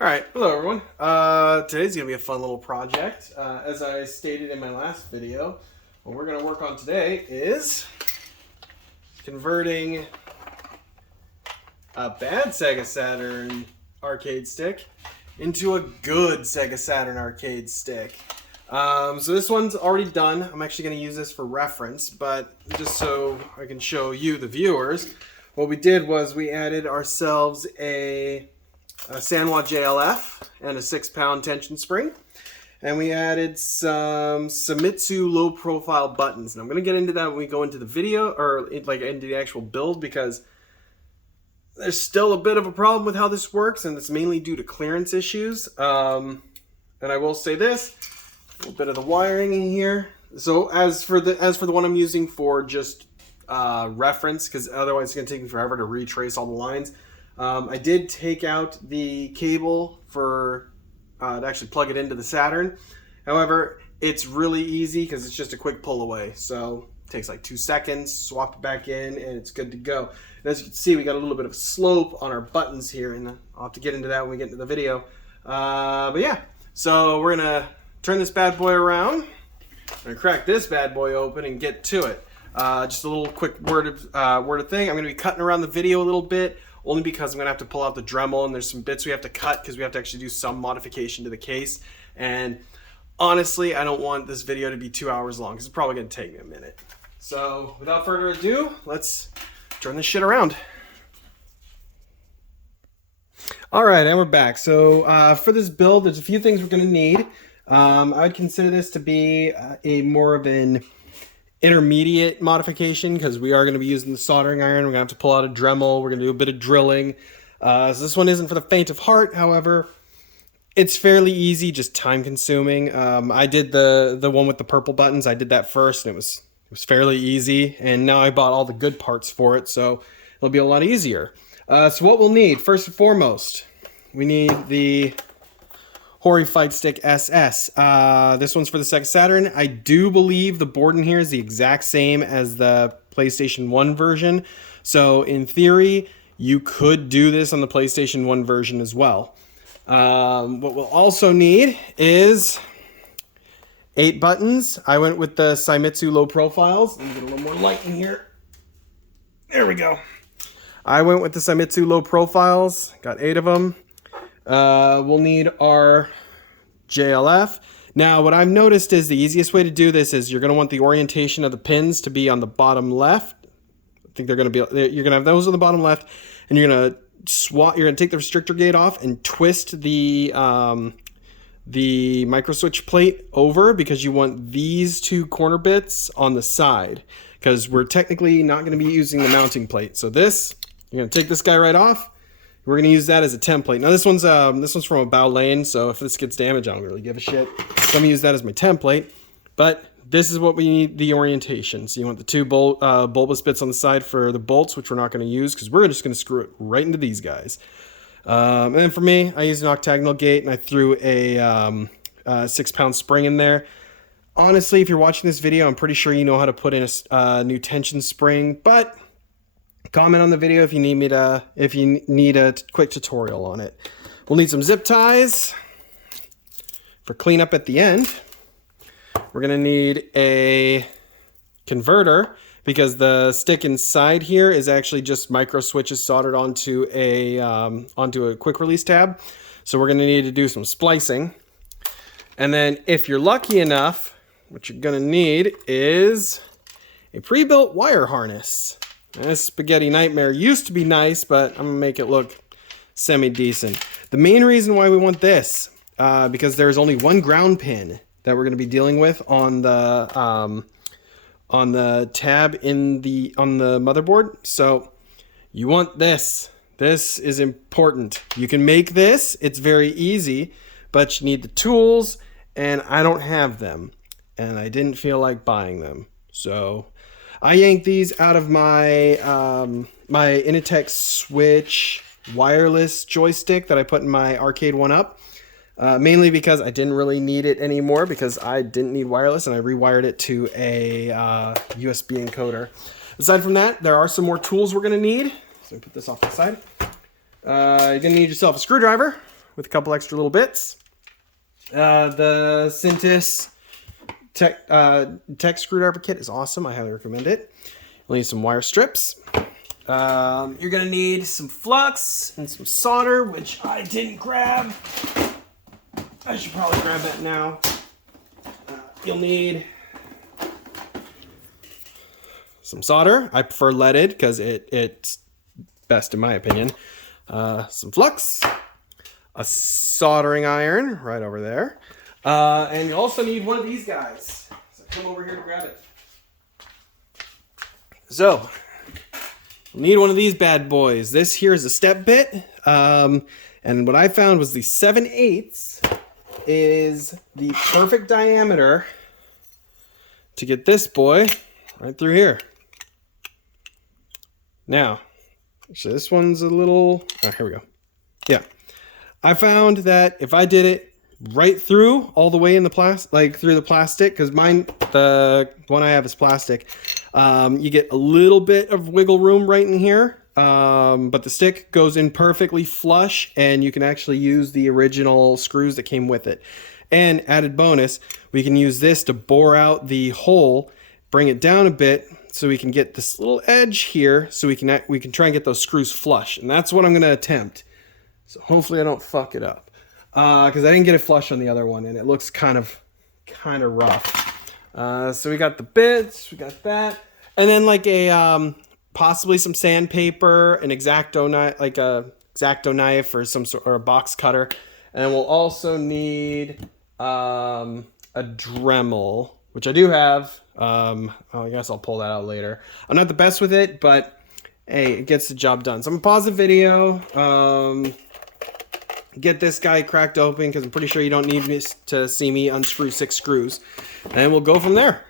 Alright, hello everyone. Today's going to be a fun little project. As I stated in my last video, what we're going to work on today is converting a bad Sega Saturn arcade stick into a good Sega Saturn arcade stick. So this one's already done. I'm actually going to use this for reference, but just so I can show you, the viewers, what we did was we added ourselves a Sanwa JLF and a 6-pound tension spring, and we added some Seimitsu low profile buttons, and I'm going to get into that when we go into the video, or into the actual build, because there's still a bit of a problem with how this works, and it's mainly due to clearance issues. And I will say this, a little bit of the wiring in here. So as for the one I'm using for just reference, because otherwise it's going to take me forever to retrace all the lines, I did take out the cable for to actually plug it into the Saturn. However, it's really easy because it's just a quick pull away. So it takes like 2 seconds, swap it back in, and it's good to go. And as you can see, we got a little bit of a slope on our buttons here, and I'll have to get into that when we get into the video. But yeah, so we're gonna turn this bad boy around. I'm gonna crack this bad boy open and get to it. Just a little quick word of thing. I'm gonna be cutting around the video a little bit, only because I'm going to have to pull out the Dremel, and there's some bits we have to cut because we have to actually do some modification to the case. And honestly, I don't want this video to be 2 hours long because it's probably going to take me a minute. So without further ado, let's turn this shit around. Alright, and we're back. So for this build, there's a few things we're going to need. I would consider this to be a more of an intermediate modification, because we are going to be using the soldering iron. We're going to have to pull out a Dremel. We're going to do a bit of drilling. So this one isn't for the faint of heart. However, it's fairly easy, just time consuming. I did the one with the purple buttons. I did that first, and it was fairly easy. And now I bought all the good parts for it, so it'll be a lot easier. So what we'll need, first and foremost, we need the Hori Fight Stick SS. This one's for the Sega Saturn. I do believe the board in here is the exact same as the PlayStation 1 version. So in theory, you could do this on the PlayStation 1 version as well. What we'll also need is 8 buttons. I went with the Seimitsu low profiles. Let me get a little more light in here. There we go. I went with the Seimitsu low profiles. Got 8 of them. We'll need our JLF. Now, what I've noticed is the easiest way to do this is you're going to want the orientation of the pins to be on the bottom left. I think they're going to be, you're going to have those on the bottom left, and you're going to swap, you're going to take the restrictor gate off and twist the micro switch plate over, because you want these 2 corner bits on the side, because we're technically not going to be using the mounting plate. So this, you're going to take this guy right off. We're going to use that as a template. Now this one's from a bow lane, so if this gets damaged, I don't really give a shit. So I'm going to use that as my template. But this is what we need, the orientation. So you want the 2 bulbous bits on the side for the bolts, which we're not going to use because we're just going to screw it right into these guys. And then for me, I used an octagonal gate, and I threw a 6-pound spring in there. Honestly, if you're watching this video, I'm pretty sure you know how to put in a new tension spring, but comment on the video if you need a quick tutorial on it. We'll need some zip ties for cleanup at the end. We're gonna need a converter, because the stick inside here is actually just micro switches soldered onto a quick release tab. So we're gonna need to do some splicing. And then if you're lucky enough, what you're gonna need is a pre-built wire harness. This spaghetti nightmare used to be nice, but I'm gonna make it look semi-decent. The main reason why we want this, because there's only 1 ground pin that we're gonna be dealing with on the tab on the motherboard. So you want this. This is important. You can make this. It's very easy, but you need the tools, and I don't have them, and I didn't feel like buying them. So I yanked these out of my my Initech Switch wireless joystick that I put in my arcade 1-up, mainly because I didn't really need it anymore, because I didn't need wireless, and I rewired it to a USB encoder. Aside from that, there are some more tools we're going to need. So let me put this off to the side. You're going to need yourself a screwdriver, with a couple extra little bits. The Cintis tech screwdriver kit is awesome. I highly recommend it. You'll need some wire strips. You're gonna need some flux and some solder, which I didn't grab. I should probably grab that now. You'll need some solder. I prefer leaded because it's best in my opinion. Some flux, a soldering iron right over there, and you also need one of these guys. So come over here to grab it. So you'll need one of these bad boys. This here is a step bit, and what I found was the 7/8 is the perfect diameter to get this boy right through here. Now, actually this one's a little, oh, here we go. Yeah, I found that if I did it right through all the way in the plastic, like through the plastic, because mine, the one I have is plastic, you get a little bit of wiggle room right in here. But the stick goes in perfectly flush, and you can actually use the original screws that came with it. And added bonus, we can use this to bore out the hole, bring it down a bit so we can get this little edge here, so we can try and get those screws flush. And that's what I'm going to attempt. So hopefully I don't fuck it up, because I didn't get it flush on the other one, and it looks kind of rough. So we got the bits, we got that, and then like a possibly some sandpaper, an X-Acto knife, like a X-Acto knife or some sort, or a box cutter. And we'll also need a Dremel, which I do have. I guess I'll pull that out later. I'm not the best with it, but hey, it gets the job done. So I'm gonna pause the video, get this guy cracked open, because I'm pretty sure you don't need to see me unscrew 6 screws, and we'll go from there.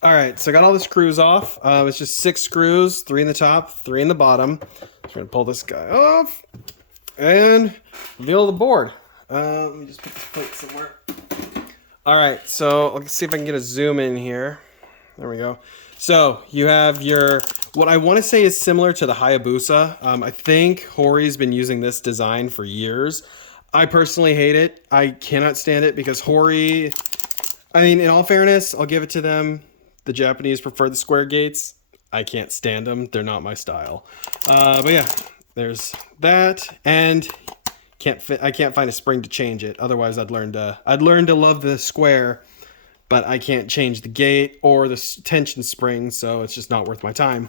All right, so I got all the screws off. It's just 6 screws, 3 in the top, 3 in the bottom. So we're gonna pull this guy off and reveal the board. Let me just put this plate somewhere. All right, so let's see if I can get a zoom in here. There we go. So you have your, what I want to say is similar to the Hayabusa. I think Hori's been using this design for years. I personally hate it. I cannot stand it because Hori, I mean, in all fairness, I'll give it to them. The Japanese prefer the square gates. I can't stand them. They're not my style. But yeah, there's that, and I can't find a spring to change it. Otherwise, I'd learn to love the square, but I can't change the gate or the tension spring, so it's just not worth my time.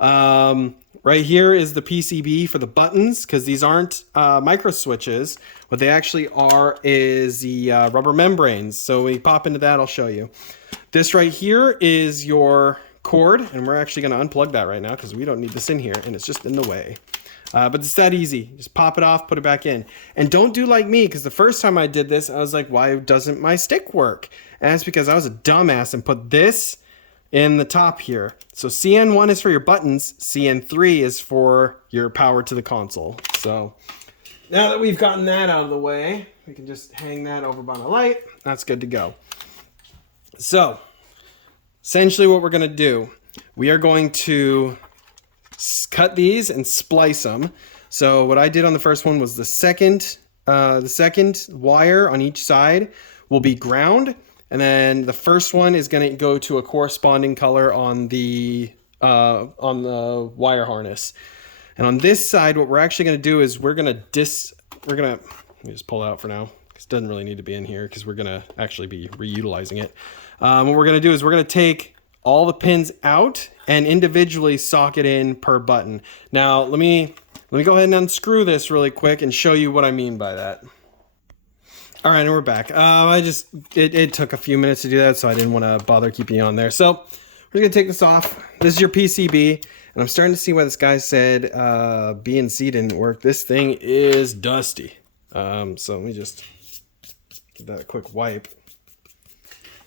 Right here is the PCB for the buttons, because these aren't micro switches. What they actually are is the rubber membranes. So when you pop into that, I'll show you. This right here is your cord, and we're actually going to unplug that right now because we don't need this in here, and it's just in the way. But it's that easy. Just pop it off, put it back in. And don't do like me, because the first time I did this, I was like, why doesn't my stick work? And that's because I was a dumbass and put this in the top here. So CN1 is for your buttons, CN3 is for your power to the console. So now that we've gotten that out of the way, we can just hang that over by my light. That's good to go. So essentially what we're going to do, we are going to cut these and splice them. So what I did on the first one was the second wire on each side will be ground, and then the first one is going to go to a corresponding color on the wire harness. And on this side, what we're actually going to do is let me just pull it out for now, because it doesn't really need to be in here because we're going to actually be reutilizing it. What we're going to do is we're going to take all the pins out and individually socket in per button. Now, let me go ahead and unscrew this really quick and show you what I mean by that. All right, and we're back. It took a few minutes to do that, so I didn't want to bother keeping you on there. So we're gonna take this off. This is your PCB, and I'm starting to see why this guy said B and C didn't work. This thing is dusty. So let me just give that a quick wipe.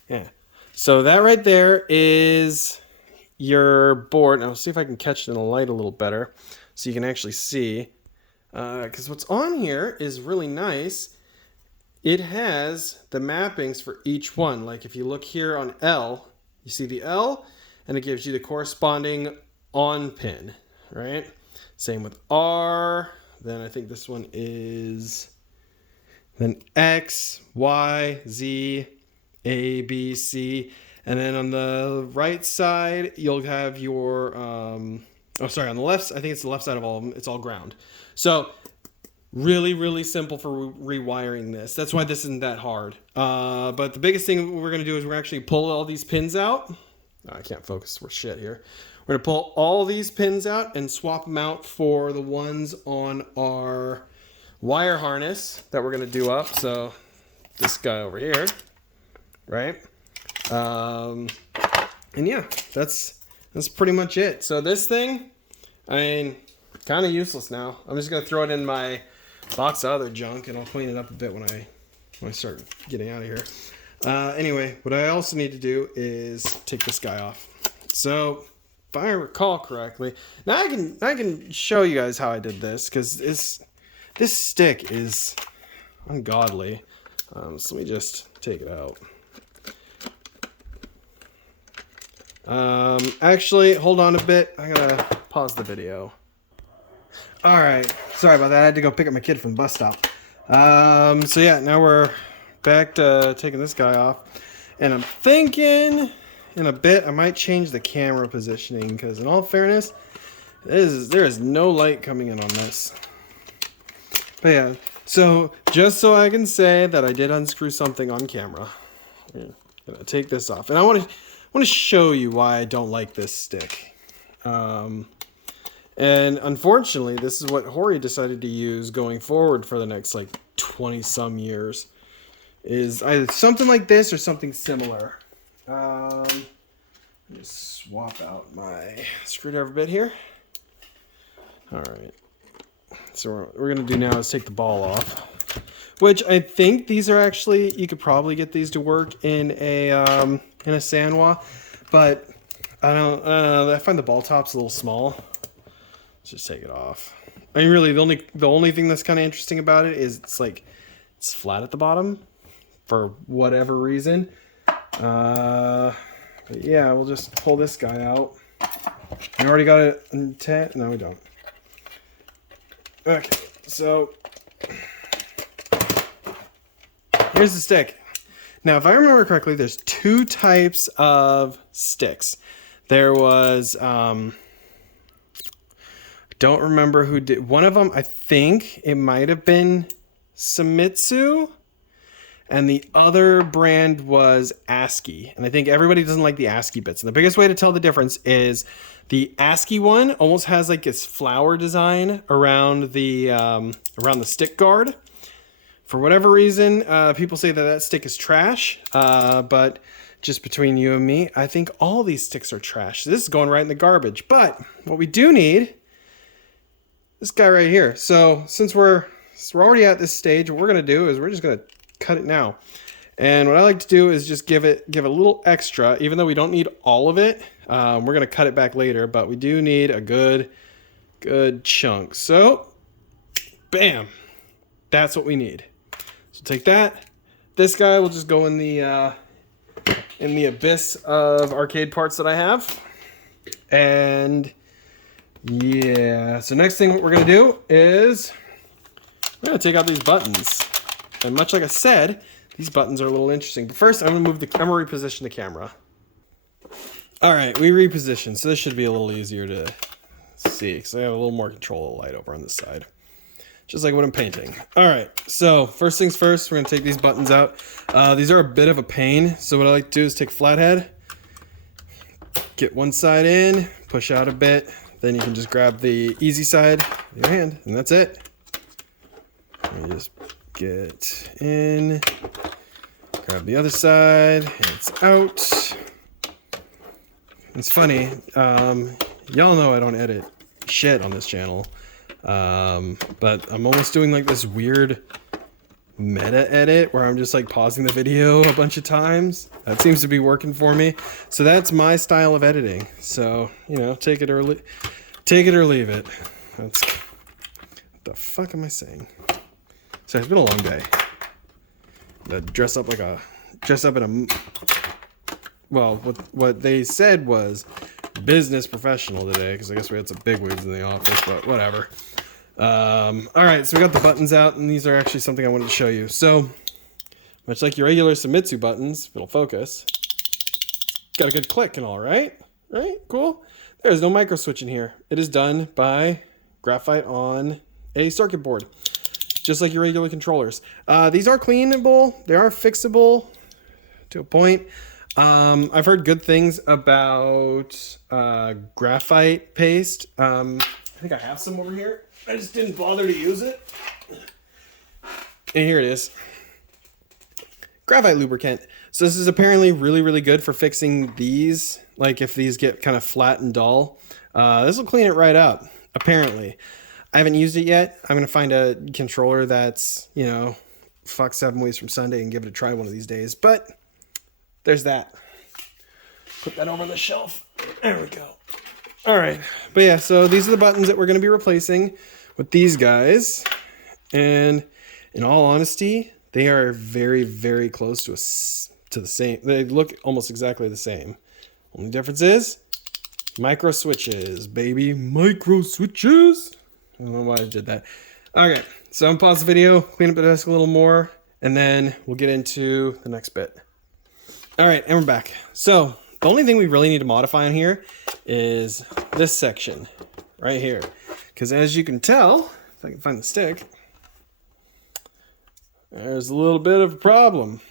Yeah. So that right there is your board. Now, let's see if I can catch it in the light a little better so you can actually see. Because what's on here is really nice. It has the mappings for each one. Like if you look here on L, you see the L, and it gives you the corresponding on pin, right? Same with R. Then I think this one is then X, Y, Z, A, B, C. And then on the right side, you'll have your, on the left, I think it's the left side of all of them. It's all ground. So really, really simple for rewiring this. That's why this isn't that hard. But the biggest thing we're going to do is we're actually pull all these pins out. Oh, I can't focus. We're shit here. We're going to pull all these pins out and swap them out for the ones on our wire harness that we're going to do up. So this guy over here, right? And yeah, that's pretty much it. So this thing, I mean, kind of useless now. I'm just going to throw it in my box of other junk, and I'll clean it up a bit when I start getting out of here. Anyway, what I also need to do is take this guy off. So if I recall correctly, now I can show you guys how I did this, because this stick is ungodly. So let me just take it out. Actually, hold on a bit. I gotta pause the video. All right, sorry about that. I had to go pick up my kid from the bus stop. So yeah, now we're back to taking this guy off, and I'm thinking in a bit I might change the camera positioning, because in all fairness, there is no light coming in on this. But yeah, so just so I can say that I did unscrew something on camera, I'm gonna take this off, and I want to show you why I don't like this stick. And unfortunately, this is what Hori decided to use going forward for the next like 20 some years, is either something like this or something similar. Let me just swap out my screwdriver bit here. All right. So what we're going to do now is take the ball off, which I think these are actually, you could probably get these to work in a Sanwa, but I don't I find the ball top's a little small. Let's just take it off. I mean, really, the only thing that's kind of interesting about it is it's flat at the bottom for whatever reason. But yeah, we'll just pull this guy out. We already got it in 10. No, we don't. Okay, so here's the stick. Now, if I remember correctly, there's two types of sticks. There was, don't remember who did one of them. I think it might have been Seimitsu, and the other brand was ASCII. And I think everybody doesn't like the ASCII bits. And the biggest way to tell the difference is the ASCII one almost has like this flower design around the stick guard. For whatever reason, people say that stick is trash, but just between you and me, I think all these sticks are trash. So this is going right in the garbage. But what we do need, this guy right here. So since we're already at this stage, what we're gonna do is we're just gonna cut it now. And what I like to do is just give a little extra, even though we don't need all of it. We're gonna cut it back later, but we do need a good chunk. So, bam, that's what we need. So take that. This guy will just go in the abyss of arcade parts that I have. And yeah, so next thing what we're gonna do is we're gonna take out these buttons. And much like I said, these buttons are a little interesting. But first, I'm gonna reposition the camera. All right, we repositioned, so this should be a little easier to see because I have a little more control of the light over on this side. Just like when I'm painting. All right, so first things first, we're gonna take these buttons out. These are a bit of a pain, so what I like to do is take flathead, get one side in, push out a bit, then you can just grab the easy side with your hand, and that's it. And you just get in, grab the other side, and it's out. It's funny, y'all know I don't edit shit on this channel, but I'm almost doing like this weird meta edit where I'm just like pausing the video a bunch of times. That seems to be working for me. So that's my style of editing. So, you know, take it or leave it. That's, what the fuck am I saying? So it's been a long day. Dress up in a, well, what they said was business professional today, because I guess we had some bigwigs in the office, but whatever. All right, so we got the buttons out, and these are actually something I wanted to show you. So, much like your regular Seimitsu buttons, if it'll focus, got a good click and all, right? Right? Cool. There's no micro switch in here. It is done by graphite on a circuit board, just like your regular controllers. These are cleanable. They are fixable to a point. I've heard good things about graphite paste. I think I have some over here. I just didn't bother to use it. And here it is. Graphite lubricant. So this is apparently really, really good for fixing these. Like if these get kind of flat and dull. This will clean it right up, apparently. I haven't used it yet. I'm going to find a controller that's, you know, fuck 7 ways from Sunday and give it a try one of these days. But there's that. Put that over the shelf. There we go. All right. But yeah, so these are the buttons that we're going to be replacing with these guys. And in all honesty, they are very, very close to the same. They look almost exactly the same. Only difference is micro switches, baby. Micro switches. I don't know why I did that. Okay, so I'm pause the video, clean up the desk a little more, and then we'll get into the next bit. All right, and we're back. So the only thing we really need to modify on here is this section right here. Because as you can tell, if I can find the stick, there's a little bit of a problem.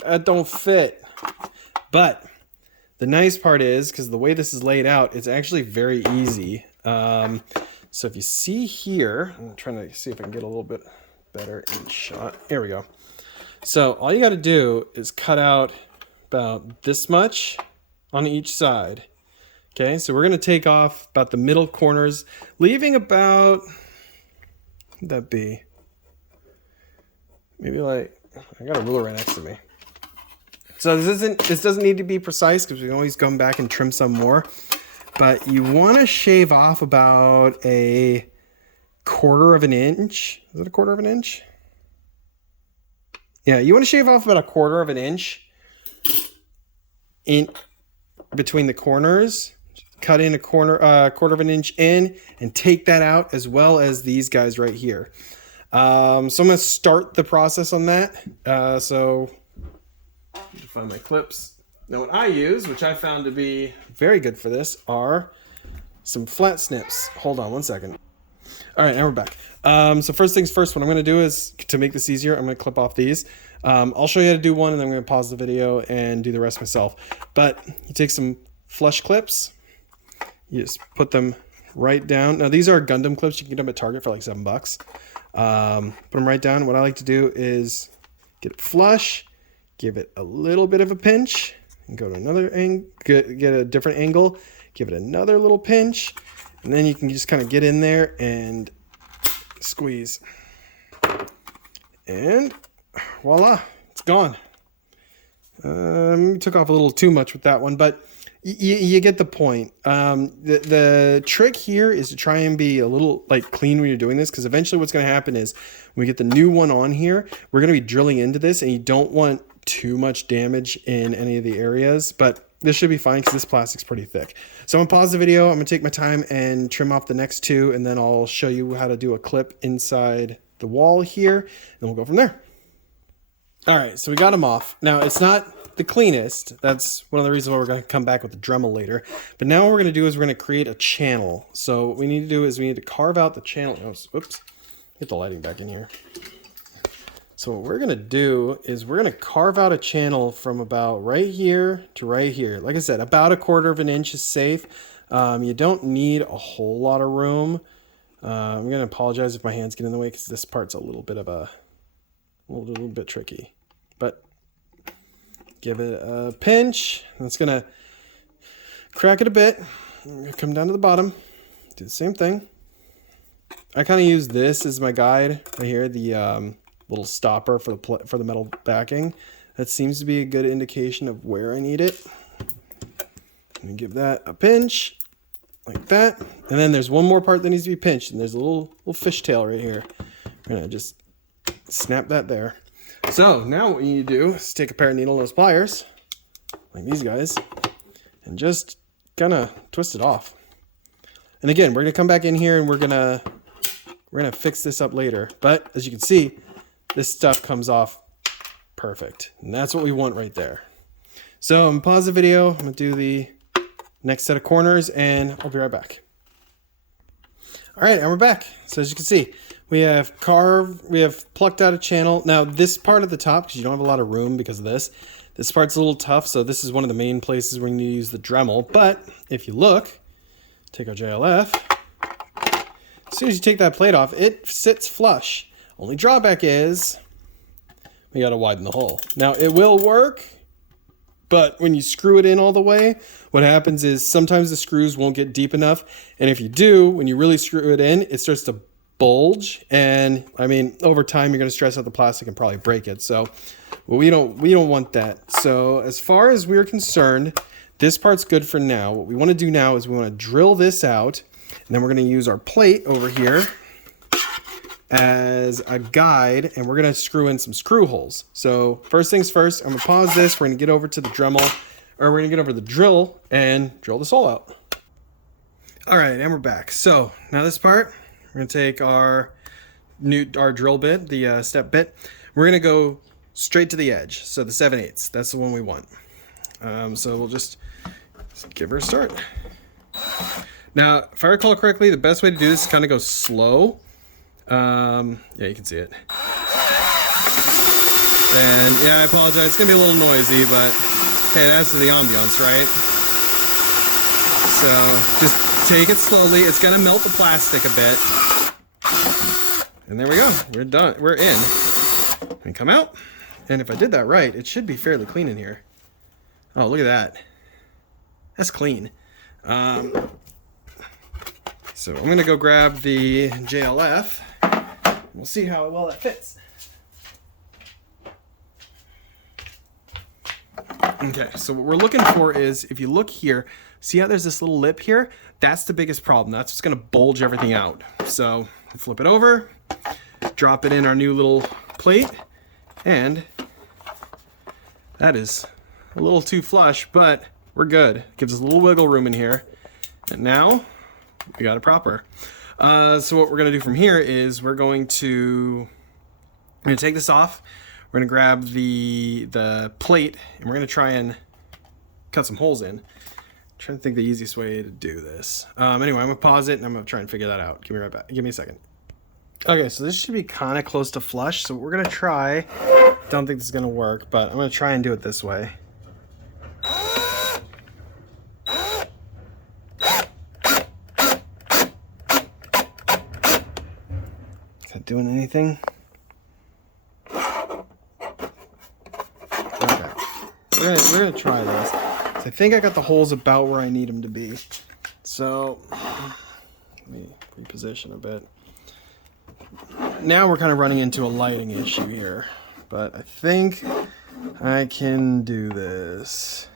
That don't fit. But the nice part is, because the way this is laid out, it's actually very easy. So if you see here, I'm trying to see if I can get a little bit better in shot. Here we go. So all you got to do is cut out about this much on each side. Okay, so we're going to take off about the middle corners, leaving about, what would that be? Maybe like, I got a ruler right next to me. So this doesn't need to be precise because we can always come back and trim some more. But you want to shave off about a 1/4 of an inch. Is it a 1/4 of an inch? Yeah, you want to shave off about a 1/4 of an inch in between the corners. Cut in a 1/4 of an inch in and take that out, as well as these guys right here. So I'm going to start the process on that. So find my clips. Now what I use, which I found to be very good for this, are some flat snips. Hold on one second. All right, now we're back. So first things first, what I'm going to do is, to make this easier, I'm going to clip off these. I'll show you how to do one, and then I'm going to pause the video and do the rest myself. But you take some flush clips. You just put them right down. Now these are Gundam clips. You can get them at Target for like $7. Put them right down. What I like to do is get it flush, give it a little bit of a pinch, and go to another angle, get a different angle, give it another little pinch, and then you can just kind of get in there and squeeze. And voila, it's gone. Took off a little too much with that one, but you get the point. The trick here is to try and be a little like clean when you're doing this, because eventually what's going to happen is when we get the new one on here, we're going to be drilling into this, and you don't want too much damage in any of the areas, but this should be fine because this plastic's pretty thick. So I'm gonna pause the video. I'm gonna take my time and trim off the next two, and then I'll show you how to do a clip inside the wall here, and we'll go from there. All right, so we got them off. Now it's not the cleanest. That's one of the reasons why we're gonna come back with the Dremel later. But now what we're gonna do is we're gonna create a channel. So what we need to do is we need to carve out the channel. Oops, get the lighting back in here. So what we're going to do is we're going to carve out a channel from about right here to right here. Like I said, about a 1/4 of an inch is safe. You don't need a whole lot of room. I'm going to apologize if my hands get in the way because this part's a little bit tricky. But give it a pinch. It's going to crack it a bit. I'm going to come down to the bottom. Do the same thing. I kind of use this as my guide right here. The little stopper for the metal backing. That seems to be a good indication of where I need it. I'm gonna give that a pinch like that, and then there's one more part that needs to be pinched, and there's a little fishtail right here. I'm gonna just snap that there. So now what you need to do is take a pair of needle nose pliers like these guys and just kind of twist it off. And again, we're gonna come back in here and we're gonna We're gonna fix this up later. But as you can see, this stuff comes off perfect. And that's what we want right there. So I'm gonna pause the video. I'm gonna do the next set of corners and I'll be right back. All right, and we're back. So as you can see, we have plucked out a channel. Now this part at the top, because you don't have a lot of room because of this part's a little tough. So this is one of the main places where you need to use the Dremel. But if you look, take our JLF, as soon as you take that plate off, it sits flush. Only drawback is we got to widen the hole. Now it will work, but when you screw it in all the way, what happens is sometimes the screws won't get deep enough. And if you do, when you really screw it in, it starts to bulge. And I mean, over time, you're going to stress out the plastic and probably break it. So well, we don't want that. So as far as we're concerned, this part's good for now. What we want to do now is we want to drill this out. And then we're going to use our plate over here as a guide, and we're going to screw in some screw holes. So first things first, I'm going to pause this. We're going to get over to the Dremel, or we're going to get over to the drill and drill this hole out. All right, and we're back. So now this part, we're going to take our drill bit, the step bit. We're going to go straight to the edge. So the 7/8, that's the one we want. So we'll just give her a start. Now, if I recall correctly, the best way to do this is kind of go slow. Yeah, you can see it. And yeah, I apologize. It's gonna be a little noisy, but hey, it adds to the ambiance, right? So just take it slowly. It's gonna melt the plastic a bit. And there we go. We're done. We're in. And come out. And if I did that right, it should be fairly clean in here. Oh, look at that. That's clean. So I'm gonna go grab the JLF. We'll see how well that fits. Okay, so what we're looking for is, if you look here, see how there's this little lip here? That's the biggest problem. That's what's gonna bulge everything out. So flip it over, drop it in our new little plate, and that is a little too flush, but we're good. Gives us a little wiggle room in here. And now we got it proper. So what we're gonna do from here is we're gonna take this off. We're gonna grab the plate and we're gonna try and cut some holes in. I'm trying to think the easiest way to do this. Anyway, I'm gonna pause it and I'm gonna try and figure that out. Give me right back. Give me a second. Okay, so this should be kind of close to flush. So what we're gonna try, don't think this is gonna work, but I'm gonna try and do it this way. Doing anything? Okay, we're gonna try this. So I think I got the holes about where I need them to be. So let me reposition a bit. Now we're kind of running into a lighting issue here, but I think I can do this.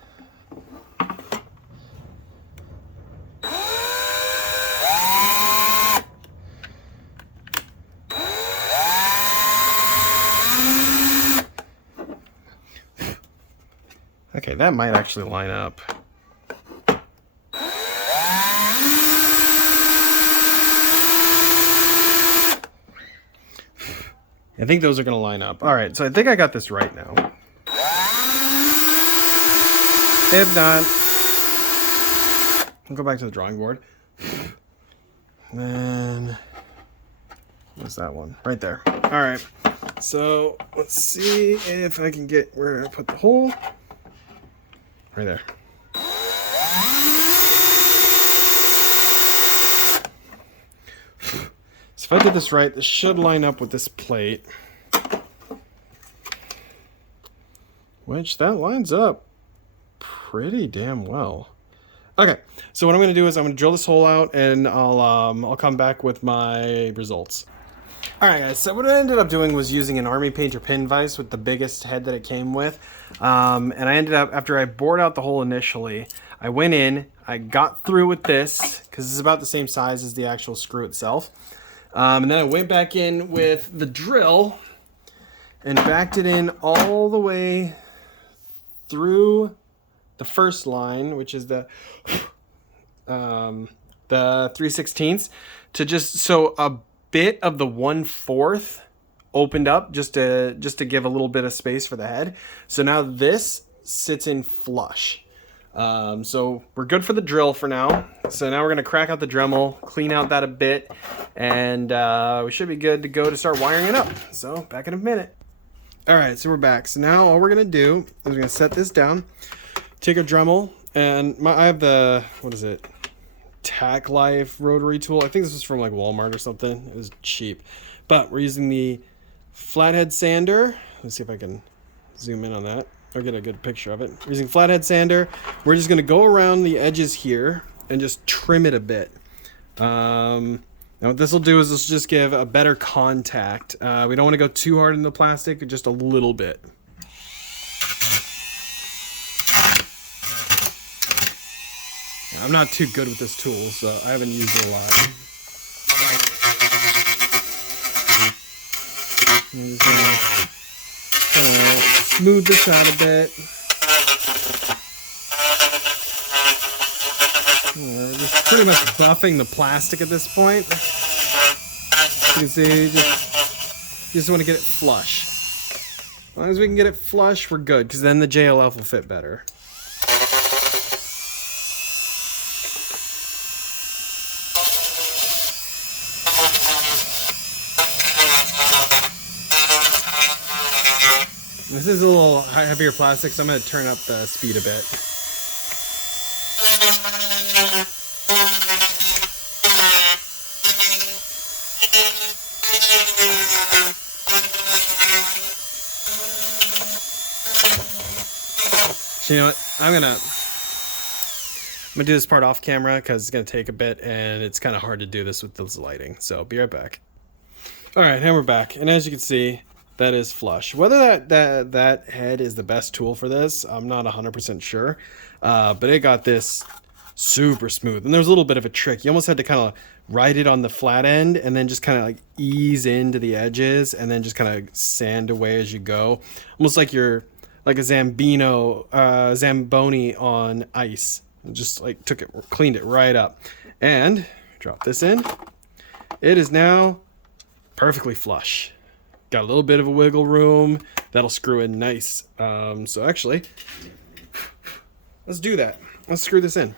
Okay, that might actually line up. I think those are going to line up. All right, so I think I got this right now. If not, I'll go back to the drawing board. Then, what's that one? Right there. All right, so let's see if I can get where I put the hole. Right there. So if I did this right, this should line up with this plate. Which, that lines up pretty damn well. Okay, so what I'm going to do is I'm going to drill this hole out and I'll come back with my results. Alright guys, so what I ended up doing was using an Army Painter pin vise with the biggest head that it came with. And I ended up, after I bored out the hole initially, I went in, I got through with this, because it's about the same size as the actual screw itself. And then I went back in with the drill and backed it in all the way through the first line, which is the 3/16, to just so bit of the 1/4 opened up just to give a little bit of space for the head. So now this sits in flush. So we're good for the drill for now. So now we're gonna crack out the Dremel, clean out that a bit, and we should be good to go to start wiring it up. So back in a minute. All right, so we're back. So now all we're gonna do is we're gonna set this down, take a Dremel, and I have the, what is it? Tack Life rotary tool. I think this was from like Walmart or something. It was cheap, but we're using the flathead sander. Let's see if I can zoom in on that or get a good picture of it. We're using flathead sander. We're just gonna go around the edges here and just trim it a bit. Now what this will do is this will just give a better contact. We don't want to go too hard in the plastic, just a little bit. I'm not too good with this tool, so I haven't used it a lot. I'm just gonna smooth this out a bit. We're just pretty much buffing the plastic at this point. You can see, just want to get it flush. As long as we can get it flush, we're good, because then the JLF will fit better. This is a little heavier plastic, so I'm going to turn up the speed a bit. So you know what? I'm gonna do this part off camera because it's gonna take a bit, and it's kind of hard to do this with this lighting. So be right back. All right, and we're back. And as you can see, that is flush. Whether that head is the best tool for this, I'm not 100% sure. But it got this super smooth. And there's a little bit of a trick. You almost had to kind of ride it on the flat end and then just kind of like ease into the edges and then just kind of sand away as you go. Almost like you're like a Zamboni on ice. Just like cleaned it right up. And drop this in. It is now perfectly flush. Got a little bit of a wiggle room. That'll screw in nice. So actually, let's do that. Let's screw this in.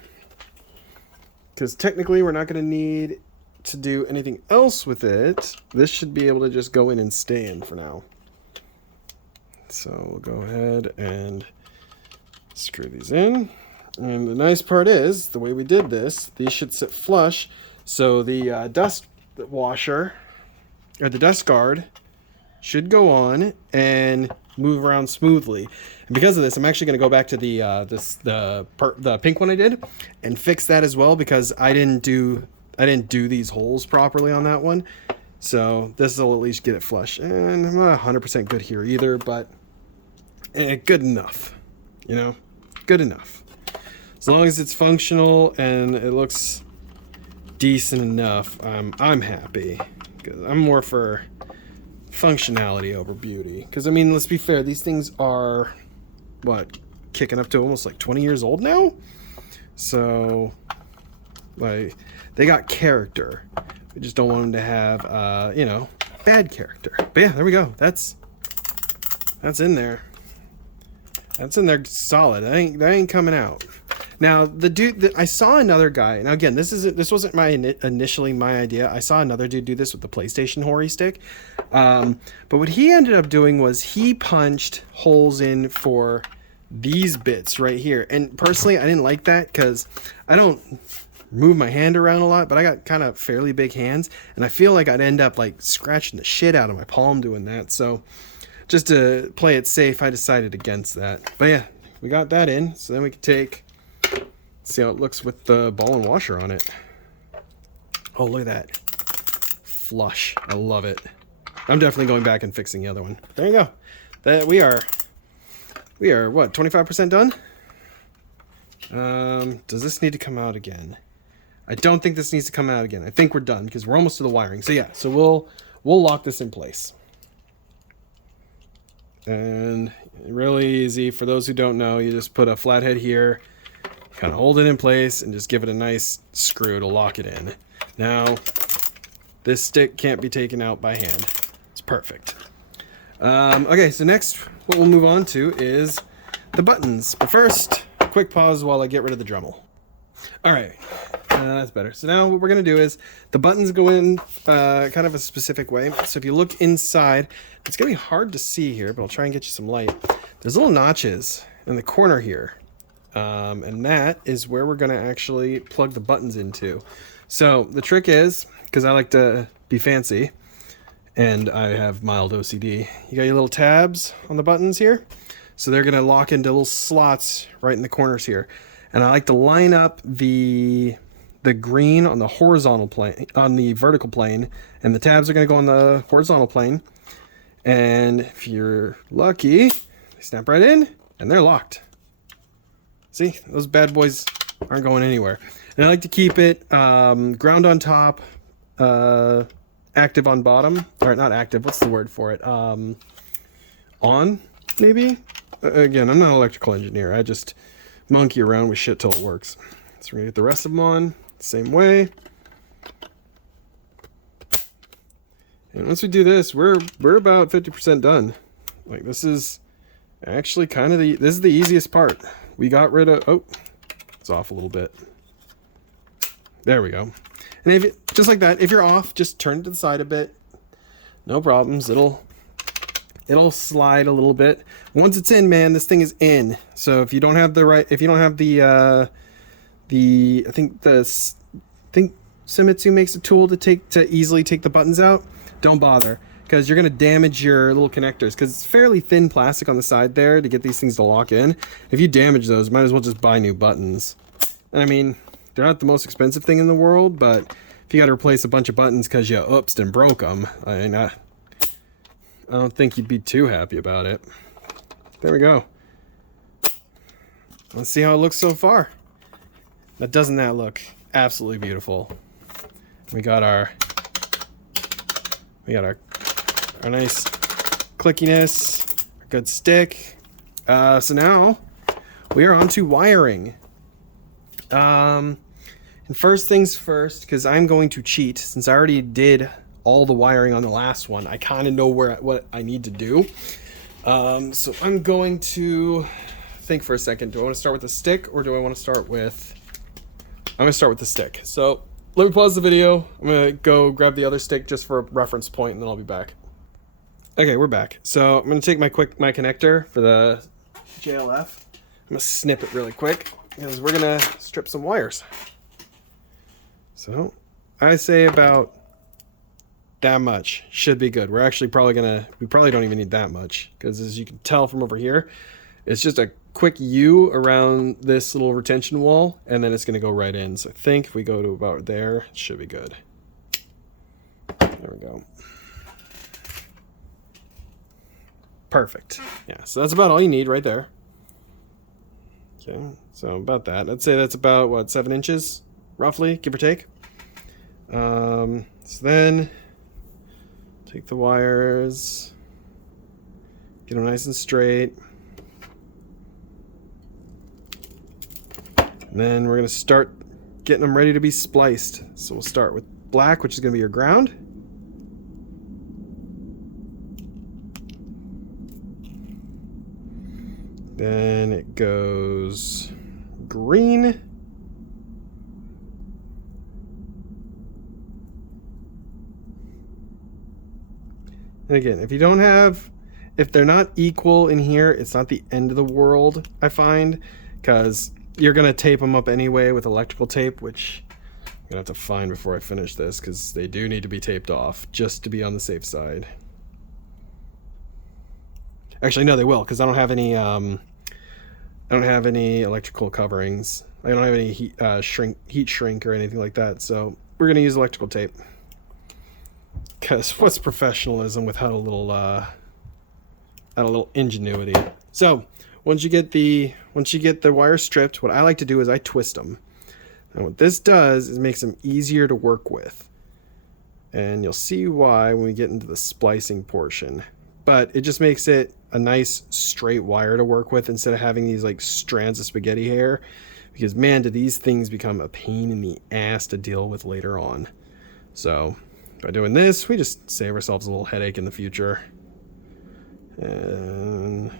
Because technically we're not going to need to do anything else with it. This should be able to just go in and stay in for now. So we'll go ahead and screw these in. And the nice part is, the way we did this, these should sit flush. So the dust washer, or the dust guard, should go on and move around smoothly. And because of this, I'm actually going to go back to the pink one I did and fix that as well, because I didn't do these holes properly on that one. So this will at least get it flush. And I'm not 100% good here either, but good enough. You know, good enough. As long as it's functional and it looks decent enough, I'm happy. 'Cause I'm more for functionality over beauty. Because I mean, let's be fair, these things are what, kicking up to almost like 20 years old now. So like, they got character. We just don't want them to have you know, bad character. But yeah, there we go. That's in there. That's in there solid. That ain't coming out. Now the dude, I saw another guy. Now again, this wasn't initially my idea. I saw another dude do this with the PlayStation Hori stick. But what he ended up doing was he punched holes in for these bits right here. And personally, I didn't like that because I don't move my hand around a lot, but I got kind of fairly big hands, and I feel like I'd end up like scratching the shit out of my palm doing that. So just to play it safe, I decided against that. But yeah, we got that in. So then we can see how it looks with the ball and washer on it. Oh, look at that. Flush. I love it. I'm definitely going back and fixing the other one. There you go. We are what, 25% done? Does this need to come out again? I don't think this needs to come out again. I think we're done because we're almost to the wiring. So yeah, so we'll lock this in place. And really easy. For those who don't know, you just put a flathead here, kind of hold it in place, and just give it a nice screw to lock it in. Now, this stick can't be taken out by hand. It's perfect. Okay, so next what we'll move on to is the buttons. But first, quick pause while I get rid of the Dremel. All right, that's better. So now what we're gonna do is the buttons go in kind of a specific way. So if you look inside, it's gonna be hard to see here, but I'll try and get you some light. There's little notches in the corner here. And that is where we're gonna actually plug the buttons into. So the trick is, because I like to be fancy, and I have mild OCD, you got your little tabs on the buttons here. So they're gonna lock into little slots right in the corners here. And I like to line up the green on the horizontal plane, on the vertical plane, and the tabs are gonna go on the horizontal plane. And if you're lucky, they snap right in and they're locked. See, those bad boys aren't going anywhere. And I like to keep it ground on top, active on bottom, or not active, what's the word for it? On, maybe? Again, I'm not an electrical engineer. I just monkey around with shit till it works. So we're gonna get the rest of them on, same way. And once we do this, we're about 50% done. Like, this is actually kind of this is the easiest part. We got rid of, oh, it's off a little bit. There we go. And if it, just like that, if you're off, just turn it to the side a bit. No problems. It'll slide a little bit. Once it's in, man, this thing is in. So if you don't have the right, if you don't have I think Seimitsu makes a tool to easily take the buttons out. Don't bother, because you're gonna damage your little connectors, because it's fairly thin plastic on the side there to get these things to lock in. If you damage those, might as well just buy new buttons. And I mean, they're not the most expensive thing in the world, but if you got to replace a bunch of buttons because you oopsed and broke them, I mean, I don't think you'd be too happy about it. There we go. Let's see how it looks so far. Now, doesn't that look absolutely beautiful? We got our nice clickiness, a good stick. So now we are on to wiring. And first things first, because I'm going to cheat, since I already did all the wiring on the last one, I kind of know what I need to do. So I'm going to think for a second. Do I want to start with the stick, or do I want to start with... I'm going to start with the stick. So let me pause the video. I'm going to go grab the other stick just for a reference point, and then I'll be back. Okay, we're back. So I'm going to take my connector for the JLF. I'm going to snip it really quick, because we're going to strip some wires. So I say about that much should be good. We're actually probably we probably don't even need that much, because as you can tell from over here, it's just a quick U around this little retention wall, and then it's going to go right in. So I think if we go to about there, it should be good. There we go. Perfect. Yeah, so that's about all you need right there. Okay, so about that. I'd say that's about, what, 7 inches, roughly, give or take. So then, take the wires, get them nice and straight. And then we're going to start getting them ready to be spliced. So we'll start with black, which is going to be your ground. Then it goes green. And again, if they're not equal in here, it's not the end of the world, I find, because you're going to tape them up anyway with electrical tape, which I'm going to have to find before I finish this, because they do need to be taped off just to be on the safe side. Actually, no, they will, because I don't have any electrical coverings. I don't have any heat shrink or anything like that, so we're going to use electrical tape. Because what's professionalism without a little ingenuity? So once you get the wire stripped, what I like to do is I twist them. And what this does is makes them easier to work with. And you'll see why when we get into the splicing portion. But it just makes it a nice straight wire to work with instead of having these like strands of spaghetti hair. Because man, do these things become a pain in the ass to deal with later on. So By doing this, we just save ourselves a little headache in the future. And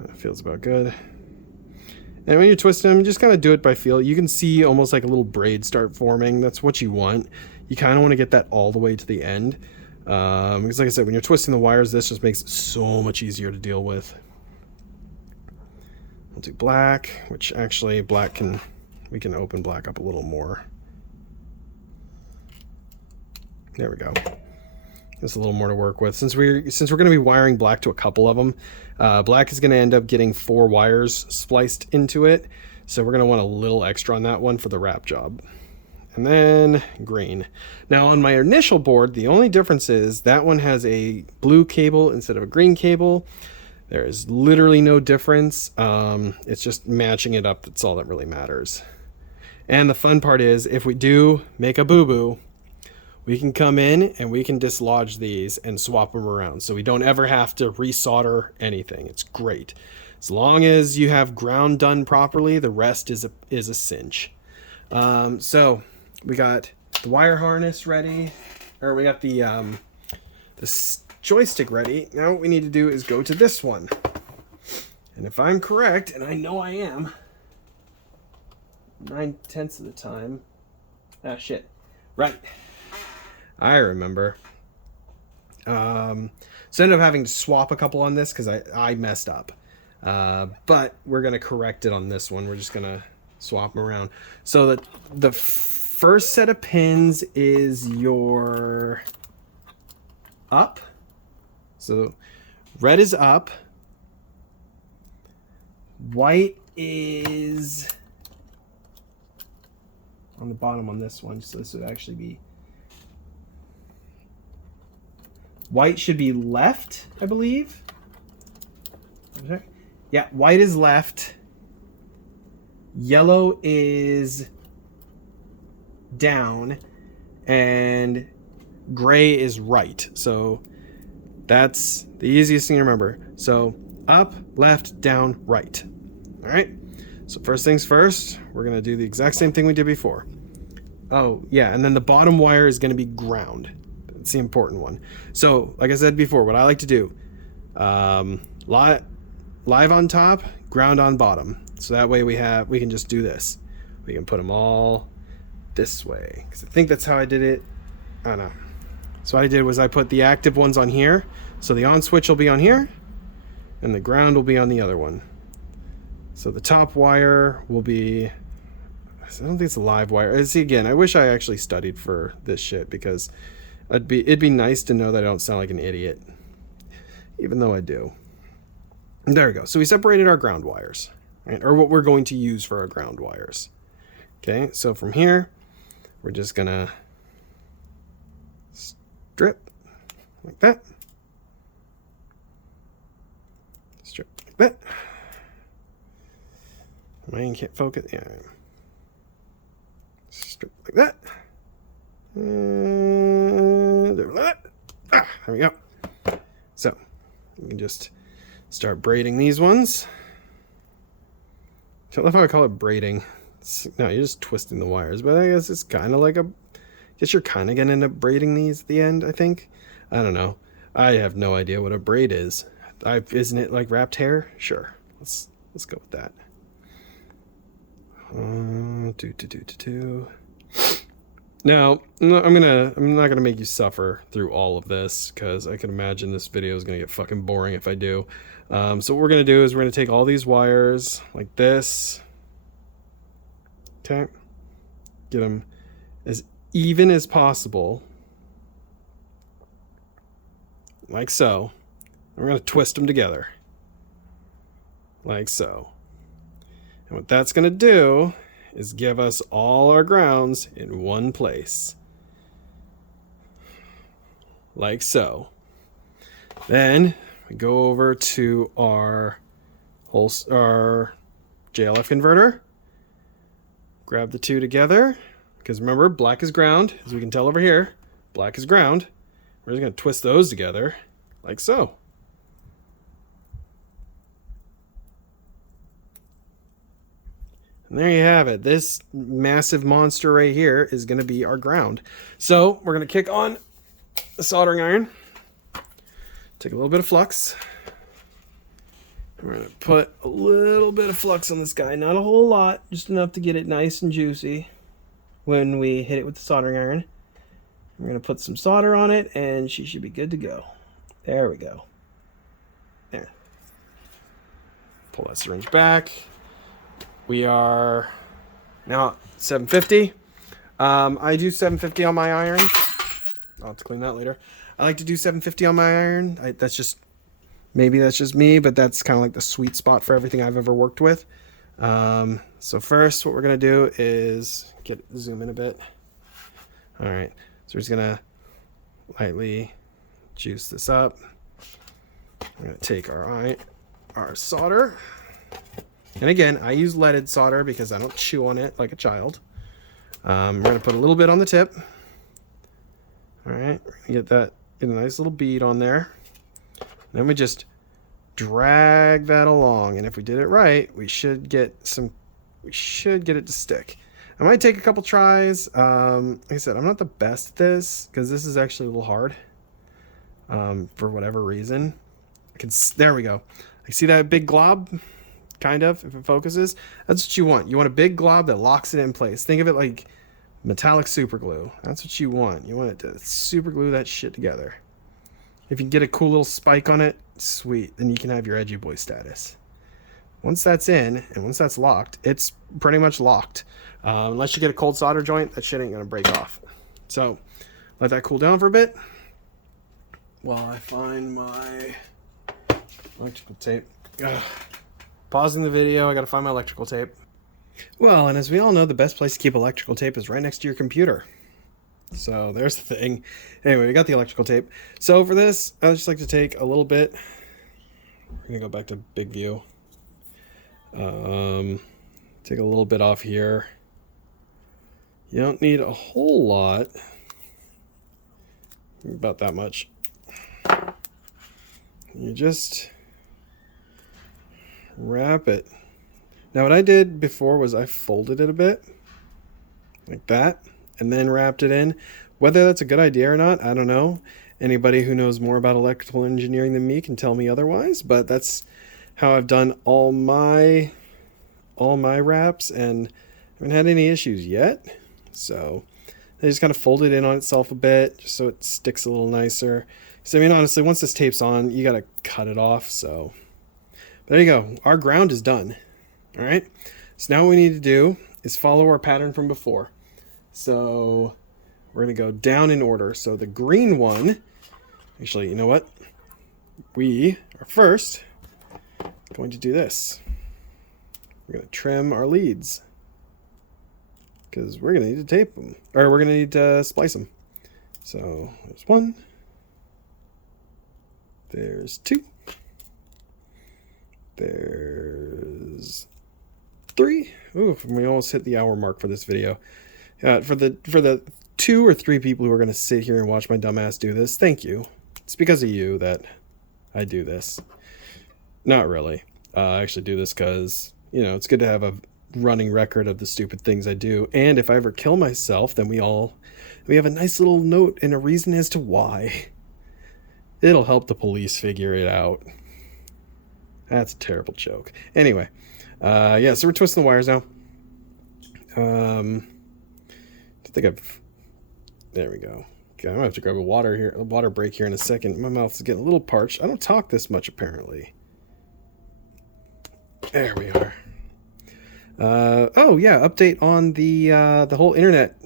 that feels about good. And when you're twisting them, you just kind of do it by feel. You can see almost like a little braid start forming. That's what you want. You kind of want to get that all the way to the end. Because like I said, when you're twisting the wires, this just makes it so much easier to deal with. We'll do black, which actually we can open black up a little more. There we go. There's a little more to work with. Since we're going to be wiring black to a couple of them, black is going to end up getting 4 wires spliced into it. So we're going to want a little extra on that one for the wrap job. And then green. Now on my initial board, the only difference is that one has a blue cable instead of a green cable. There is literally no difference. It's just matching it up. That's all that really matters. And the fun part is, if we do make a boo-boo, we can come in and we can dislodge these and swap them around. So we don't ever have to resolder anything. It's great. As long as you have ground done properly, the rest is a cinch. So we got the wire harness ready, or we got the joystick ready. Now what we need to do is go to this one. And if I'm correct, and I know I am, 9/10 of the time. Ah, shit. Right. I remember. So I ended up having to swap a couple on this because I messed up. But we're going to correct it on this one. We're just going to swap them around. So the first set of pins is your up. So red is up. White is on the bottom on this one. So this would actually be... White should be left, I believe. Yeah, white is left. Yellow is down. And gray is right. So that's the easiest thing to remember. So up, left, down, right. All right. So first things first, we're going to do the exact same thing we did before. Oh, yeah. And then the bottom wire is going to be ground. That's the important one. So like I said before, what I like to do, live on top, ground on bottom. So that way we can just do this. We can put them all this way. Because I think that's how I did it. I don't know. So what I did was I put the active ones on here. So the on switch will be on here. And the ground will be on the other one. So the top wire will be... I don't think it's a live wire. See, again, I wish I actually studied for this shit, because it'd be nice to know that I don't sound like an idiot. Even though I do. There we go. So we separated our ground wires. Right? Or what we're going to use for our ground wires. Okay, so from here, we're just going to strip like that. Strip like that. Mine can't focus. Yeah. Strip like that. And there we go. So we can just start braiding these ones. I love how I call it braiding. No, you're just twisting the wires, but I guess it's kind of like I guess you're kind of gonna end up braiding these at the end, I think. I don't know. I have no idea what a braid is. Isn't it like wrapped hair? Sure. Let's go with that. Now, I'm not gonna make you suffer through all of this, because I can imagine this video is gonna get fucking boring if I do. So what we're gonna do is we're gonna take all these wires like this. Okay. Get them as even as possible. Like so. And we're gonna twist them together. Like so. And what that's going to do is give us all our grounds in one place. Like so. Then we go over to our JLF converter. Grab the two together. Because remember, black is ground. As we can tell over here, black is ground. We're just going to twist those together like so. And there you have it. This massive monster right here is going to be our ground. So we're going to kick on the soldering iron. Take a little bit of flux. We're going to put a little bit of flux on this guy. Not a whole lot, just enough to get it nice and juicy when we hit it with the soldering iron. We're going to put some solder on it, and she should be good to go. There we go. There. Pull that syringe back. We are now at 750. I do 750 on my iron. I'll have to clean that later. I like to do 750 on my iron. Maybe that's just me, but that's kind of like the sweet spot for everything I've ever worked with. So first, what we're going to do is zoom in a bit. All right. So we're just going to lightly juice this up. We're going to take our solder. And again, I use leaded solder because I don't chew on it like a child. We're going to put a little bit on the tip. All right. We're going to get a nice little bead on there. Then we just drag that along, and if we did it right, we should get it to stick. I might take a couple tries. Like I said, I'm not the best at this because this is actually a little hard. For whatever reason, there we go. I see that big glob, kind of. If it focuses, that's what you want. You want a big glob that locks it in place. Think of it like metallic super glue. That's what you want. You want it to super glue that shit together. If you can get a cool little spike on it, sweet. Then you can have your edgy boy status. Once that's in, and once that's locked, it's pretty much locked. Unless you get a cold solder joint, that shit ain't going to break off. So, let that cool down for a bit. While I find my electrical tape. Pausing the video, I got to find my electrical tape. Well, and as we all know, the best place to keep electrical tape is right next to your computer. So there's the thing. Anyway, we got the electrical tape. So for this, I just like to take a little bit. We're gonna go back to big view. Take a little bit off here. You don't need a whole lot. About that much. You just wrap it. Now what I did before was I folded it a bit. Like that. And then wrapped it in. Whether that's a good idea or not, I don't know. Anybody who knows more about electrical engineering than me can tell me otherwise, but that's how I've done all my wraps, and I haven't had any issues yet. So I just kind of fold it in on itself a bit just so it sticks a little nicer. So I mean, honestly, once this tape's on, you got to cut it off. So but there you go. Our ground is done. All right. So now what we need to do is follow our pattern from before. So we're going to go down in order. So the green one, actually, you know what? We are first going to do this. We're going to trim our leads because we're going to need to tape them, or we're going to need to splice them. So there's one. There's two. There's three. Ooh, we almost hit the hour mark for this video. For the 2 or 3 people who are going to sit here and watch my dumbass do this, thank you. It's because of you that I do this. Not really. I actually do this because, you know, it's good to have a running record of the stupid things I do. And if I ever kill myself, then we have a nice little note and a reason as to why. It'll help the police figure it out. That's a terrible joke. Anyway, yeah, so we're twisting the wires now. There we go. Okay, I'm gonna have to grab a water break here in a second. My mouth is getting a little parched. I don't talk this much apparently. There we are. Oh yeah, update on the whole internet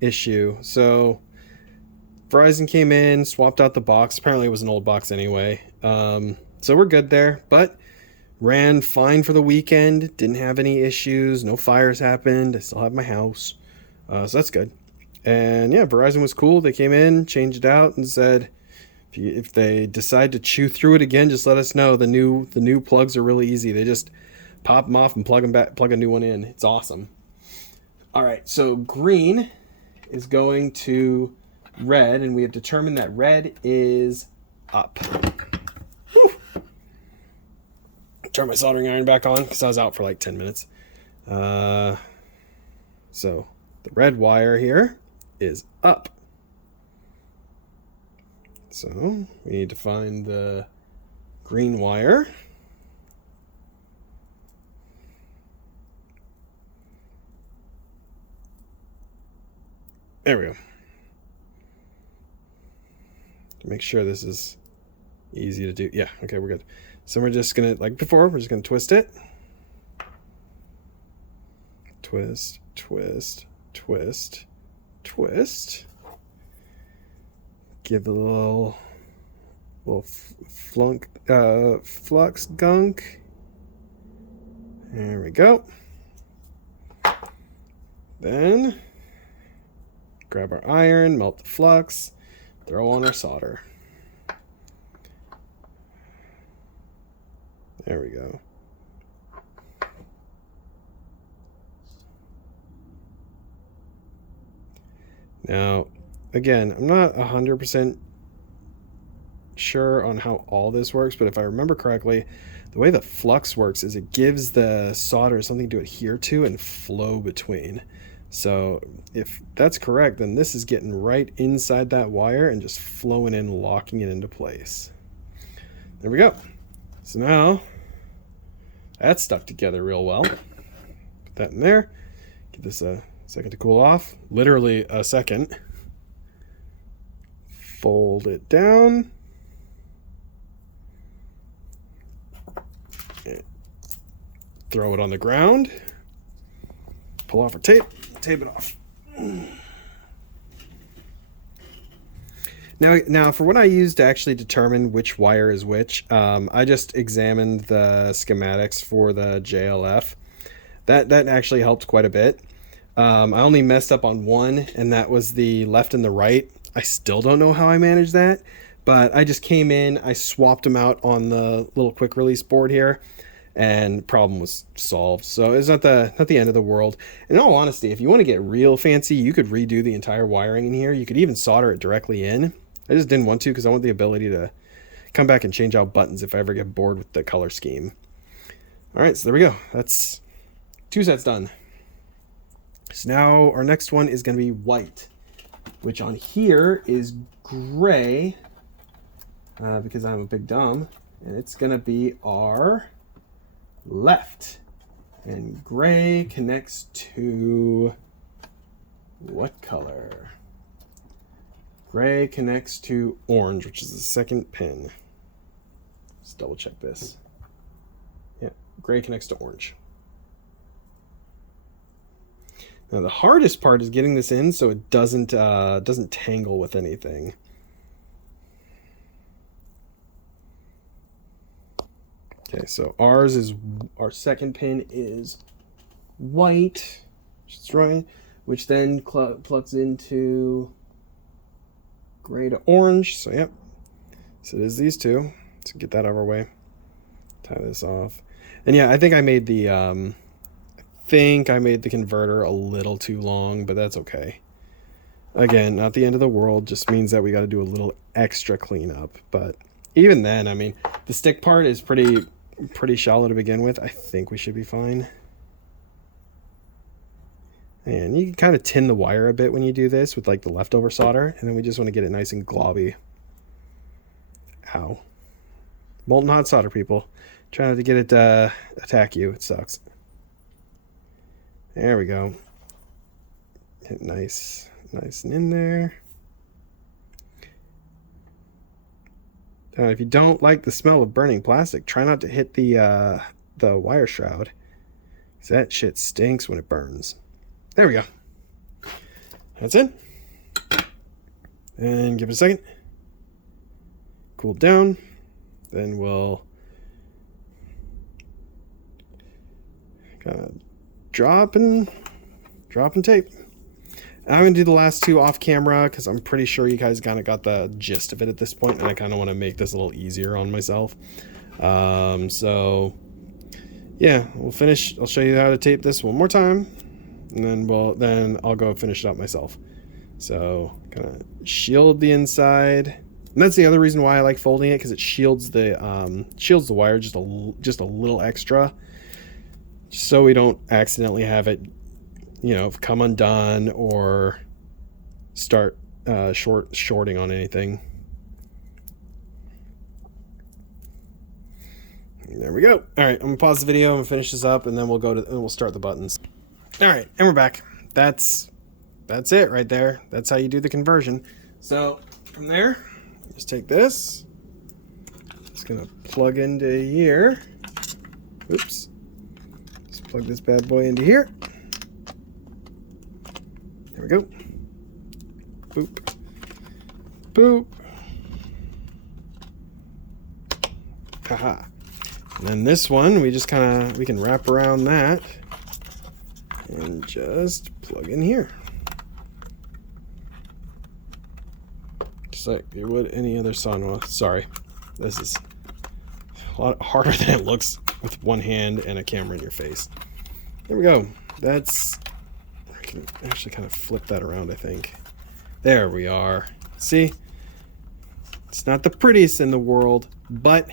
issue. So Verizon came in, swapped out the box. Apparently it was an old box anyway. So we're good there, but ran fine for the weekend. Didn't have any issues. No fires happened. I still have my house. So that's good. And yeah, Verizon was cool. They came in, changed it out, and said if they decide to chew through it again, just let us know. The new plugs are really easy. They just pop them off and plug a new one in. It's awesome. All right, so green is going to red, and we have determined that red is up. Whew. Turn my soldering iron back on because I was out for like 10 minutes. So the red wire here is up. So we need to find the green wire. There we go. To make sure this is easy to do. Yeah, okay, we're good. So we're just gonna, like before, we're just gonna twist it. Twist, twist, twist, twist. Give it a little flux gunk. There we go. Then grab our iron, melt the flux, throw on our solder. There we go. Now, again, I'm not 100% sure on how all this works, but if I remember correctly, the way the flux works is it gives the solder something to adhere to and flow between. So if that's correct, then this is getting right inside that wire and just flowing in, locking it into place. There we go. So now that's stuck together real well. Put that in there. Give this a second to cool off. Literally a second. Fold it down. Throw it on the ground. Pull off our tape. Tape it off. Now for what I use to actually determine which wire is which, I just examined the schematics for the JLF. That actually helped quite a bit. I only messed up on one, and that was the left and the right. I still don't know how I managed that, but I just came in, I swapped them out on the little quick release board here, and problem was solved. So it's not the end of the world. In all honesty, if you want to get real fancy, you could redo the entire wiring in here. You could even solder it directly in. I just didn't want to because I want the ability to come back and change out buttons if I ever get bored with the color scheme. All right, so there we go. That's 2 sets done. So now our next one is going to be white, which on here is gray because I'm a big dumb, and it's going to be our left. And gray connects to what color? Gray connects to orange, which is the second pin. Let's double check this. Yeah, gray connects to orange. Now the hardest part is getting this in so it doesn't tangle with anything. Okay, so our second pin is white, which is right, which then plugs into gray to orange. So yep, so it is these two. So get that out of our way. Tie this off, and yeah, I think I made the converter a little too long, but that's okay. Again, not the end of the world. Just means that we got to do a little extra cleanup. But even then, I mean, the stick part is pretty shallow to begin with. I think we should be fine. And you can kind of tin the wire a bit when you do this with like the leftover solder, and then we just want to get it nice and globby. Ow. Molten hot solder, people. Try not to get it to attack you. It sucks. There we go. Hit nice and in there. If you don't like the smell of burning plastic, try not to hit the wire shroud, because that shit stinks when it burns. There we go. That's it. And give it a second. Cool down. Then we'll kind of drop and tape. I'm going to do the last two off camera because I'm pretty sure you guys kind of got the gist of it at this point, and I kind of want to make this a little easier on myself. So yeah, we'll finish. I'll show you how to tape this one more time, and then I'll go finish it up myself. So kind of shield the inside, and that's the other reason why I like folding it, because it shields the wire just a little extra, so we don't accidentally have it, come undone or start shorting on anything. There we go. All right, I'm gonna pause the video and finish this up, and then we'll start the buttons. All right, and we're back. That's it right there. That's how you do the conversion. So from there, just take this. It's gonna plug into here. Oops. Just plug this bad boy into here. There we go. Boop. Boop. Haha. And then this one, we can wrap around that and just plug in here. Just like you would any other Sanwa. Sorry. This is a lot harder than it looks with one hand and a camera in your face. There we go. I can actually kind of flip that around, I think. There we are. See? It's not the prettiest in the world, but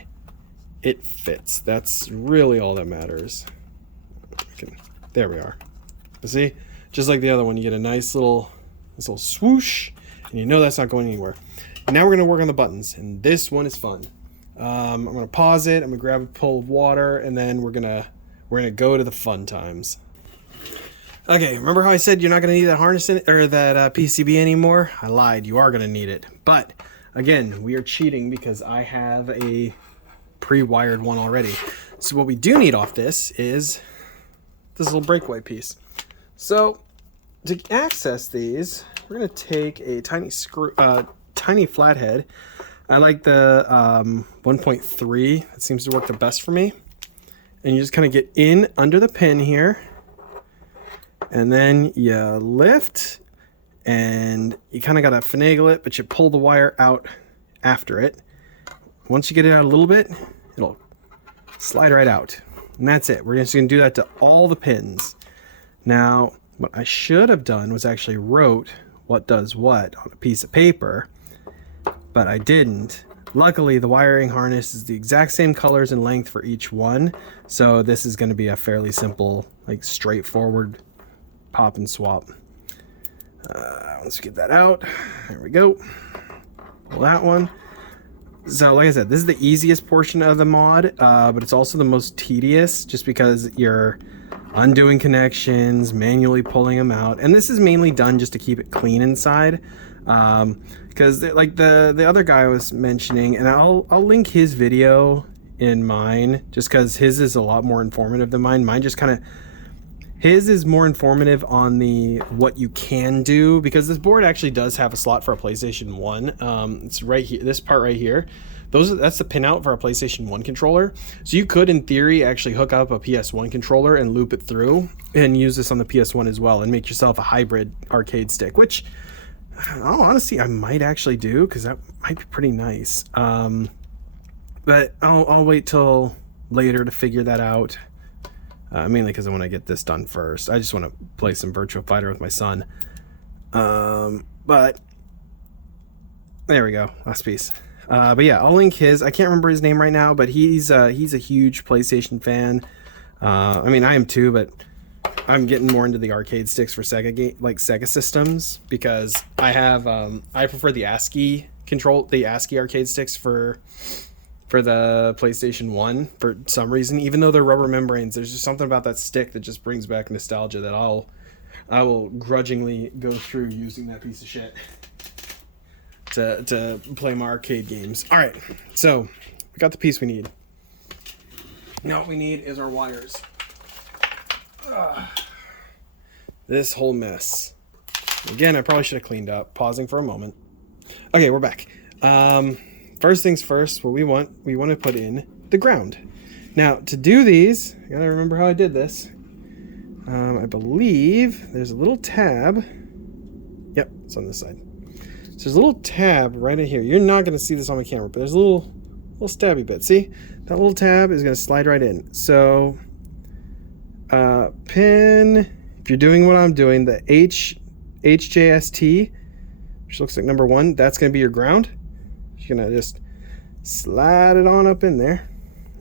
it fits. That's really all that matters. There we are. But see? Just like the other one, you get a nice little swoosh, and you know that's not going anywhere. Now we're going to work on the buttons, and this one is fun. I'm going to pause it. I'm going to grab a pull of water, and then we're gonna go to the fun times. Okay, remember how I said you're not going to need that harness or that PCB anymore? I lied. You are going to need it. But again, we are cheating because I have a pre-wired one already. So what we do need off this is this little breakaway piece. So to access these, we're going to take a tiny flathead. I like the 1.3. It seems to work the best for me. And you just kind of get in under the pin here. And then you lift. And you kind of got to finagle it, but you pull the wire out after it. Once you get it out a little bit, it'll slide right out. And that's it. We're just going to do that to all the pins. Now, what I should have done was actually wrote what does what on a piece of paper. But I didn't. Luckily, the wiring harness is the exact same colors and length for each one. So this is going to be a fairly simple, like straightforward pop and swap. Once we get that out, there we go. Pull that one. So like I said, this is the easiest portion of the mod, but it's also the most tedious just because you're undoing connections, manually pulling them out. And this is mainly done just to keep it clean inside. Because like the other guy was mentioning, and I'll link his video in mine just because his is a lot more informative than mine. Mine just kind of, his is more informative on the what you can do, because this board actually does have a slot for a PlayStation 1. It's right here, this part right here. That's the pinout for a PlayStation 1 controller. So you could, in theory, actually hook up a PS1 controller and loop it through and use this on the PS1 as well and make yourself a hybrid arcade stick, which, honestly, I might actually do because that might be pretty nice. But I'll wait till later to figure that out. Mainly because I want to get this done first. I just want to play some Virtua Fighter with my son. But there we go, last piece. But yeah, I'll link his. I can't remember his name right now, but he's a huge PlayStation fan. I mean, I am too, but I'm getting more into the arcade sticks for Sega systems, because I have I prefer the ASCII arcade sticks for the PlayStation 1 for some reason. Even though they're rubber membranes, there's just something about that stick that just brings back nostalgia that I will grudgingly go through using that piece of shit to play my arcade games. All right, so we got the piece we need. Now what we need is our wires. This whole mess. Again, I probably should have cleaned up. Pausing for a moment. Okay, we're back. First things first, what we want to put in the ground. Now, to do these, I gotta remember how I did this. I believe there's a little tab. Yep, it's on this side. So there's a little tab right in here. You're not gonna see this on my camera, but there's a little stabby bit. See? That little tab is gonna slide right in. So, pin, if you're doing what I'm doing, the HJST, which looks like number 1, that's gonna be your ground. You're gonna just slide it on up in there,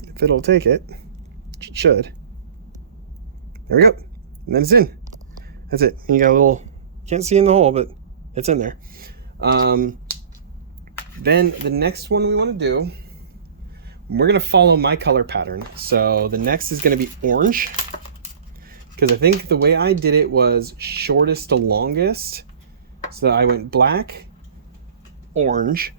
if it'll take it, which it should. There we go, and then it's in. That's it. And you got a little, can't see in the hole, but it's in there. Then the next one we want to do, We're gonna follow my color pattern. So the next is gonna be orange, because I think the way I did it was shortest to longest. So I went black, orange,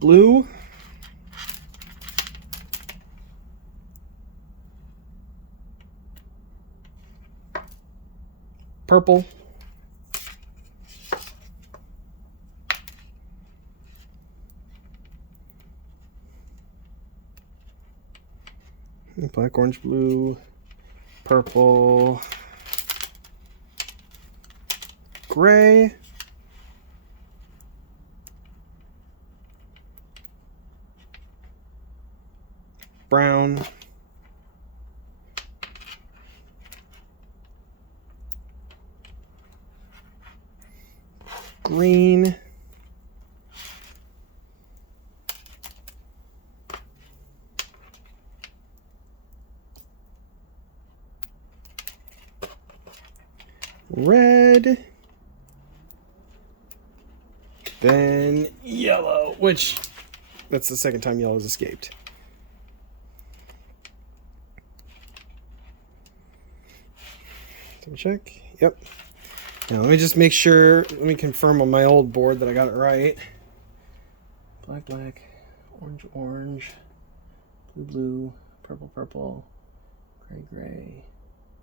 blue, purple, black, orange, blue, purple, gray, brown, green, red, then yellow, which that's the second time yellow's escaped. Double check. Yep. Now let me just make sure, let me confirm on my old board that I got it right. Black, black, orange, orange, blue, blue, purple, purple, gray, gray,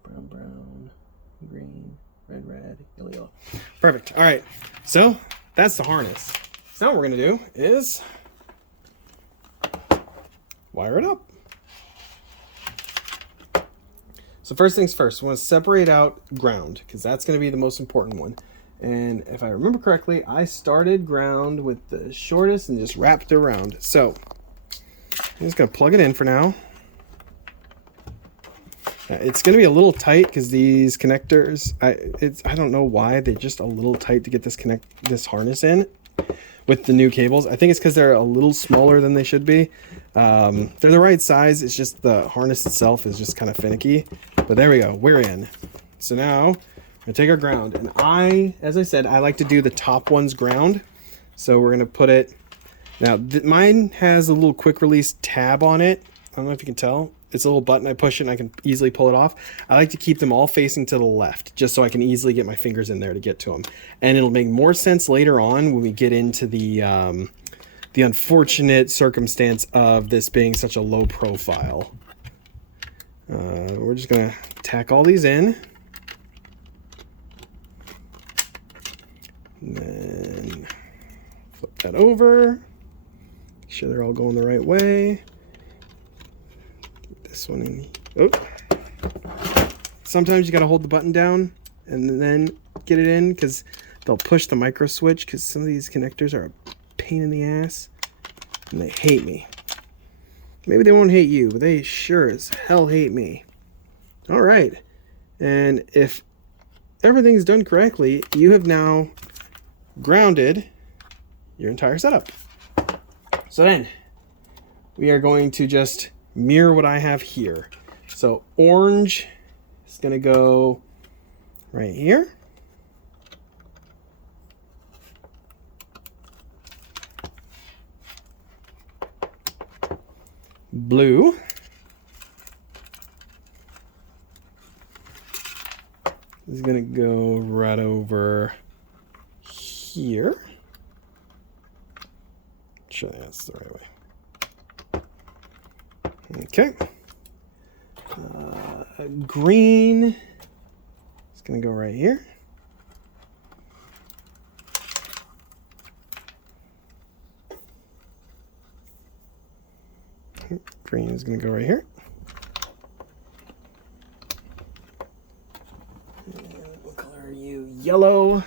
brown, brown, green, red, red, yellow, yellow. Perfect. All right. So that's the harness. So now what we're going to do is wire it up. So first things first, we want to separate out ground, because that's going to be the most important one. And if I remember correctly, I started ground with the shortest and just wrapped it around. So I'm just going to plug it in for now. It's going to be a little tight because these connectors, I don't know why they're just a little tight to get this harness in with the new cables. I think it's because they're a little smaller than they should be. They're the right size. It's just the harness itself is just kind of finicky. But there we go. We're in. So now we're going to take our ground. And as I said, I like to do the top one's ground. So we're going to put it... Now, mine has a little quick release tab on it. I don't know if you can tell. It's a little button. I push it and I can easily pull it off. I like to keep them all facing to the left, just so I can easily get my fingers in there to get to them. And it'll make more sense later on when we get into the unfortunate circumstance of this being such a low profile. We're just gonna tack all these in. And then flip that over. Make sure they're all going the right way. This one in. Oh. Sometimes you gotta hold the button down and then get it in, because they'll push the micro switch, because some of these connectors are a pain in the ass and they hate me. Maybe they won't hate you, but they sure as hell hate me. All right. And if everything's done correctly, you have now grounded your entire setup. So then we are going to just mirror what I have here. So orange is going to go right here. Blue is going to go right over here. Sure, that's the right way. Okay. Green is going to go right here. Green is going to go right here. And what color are you? Yellow.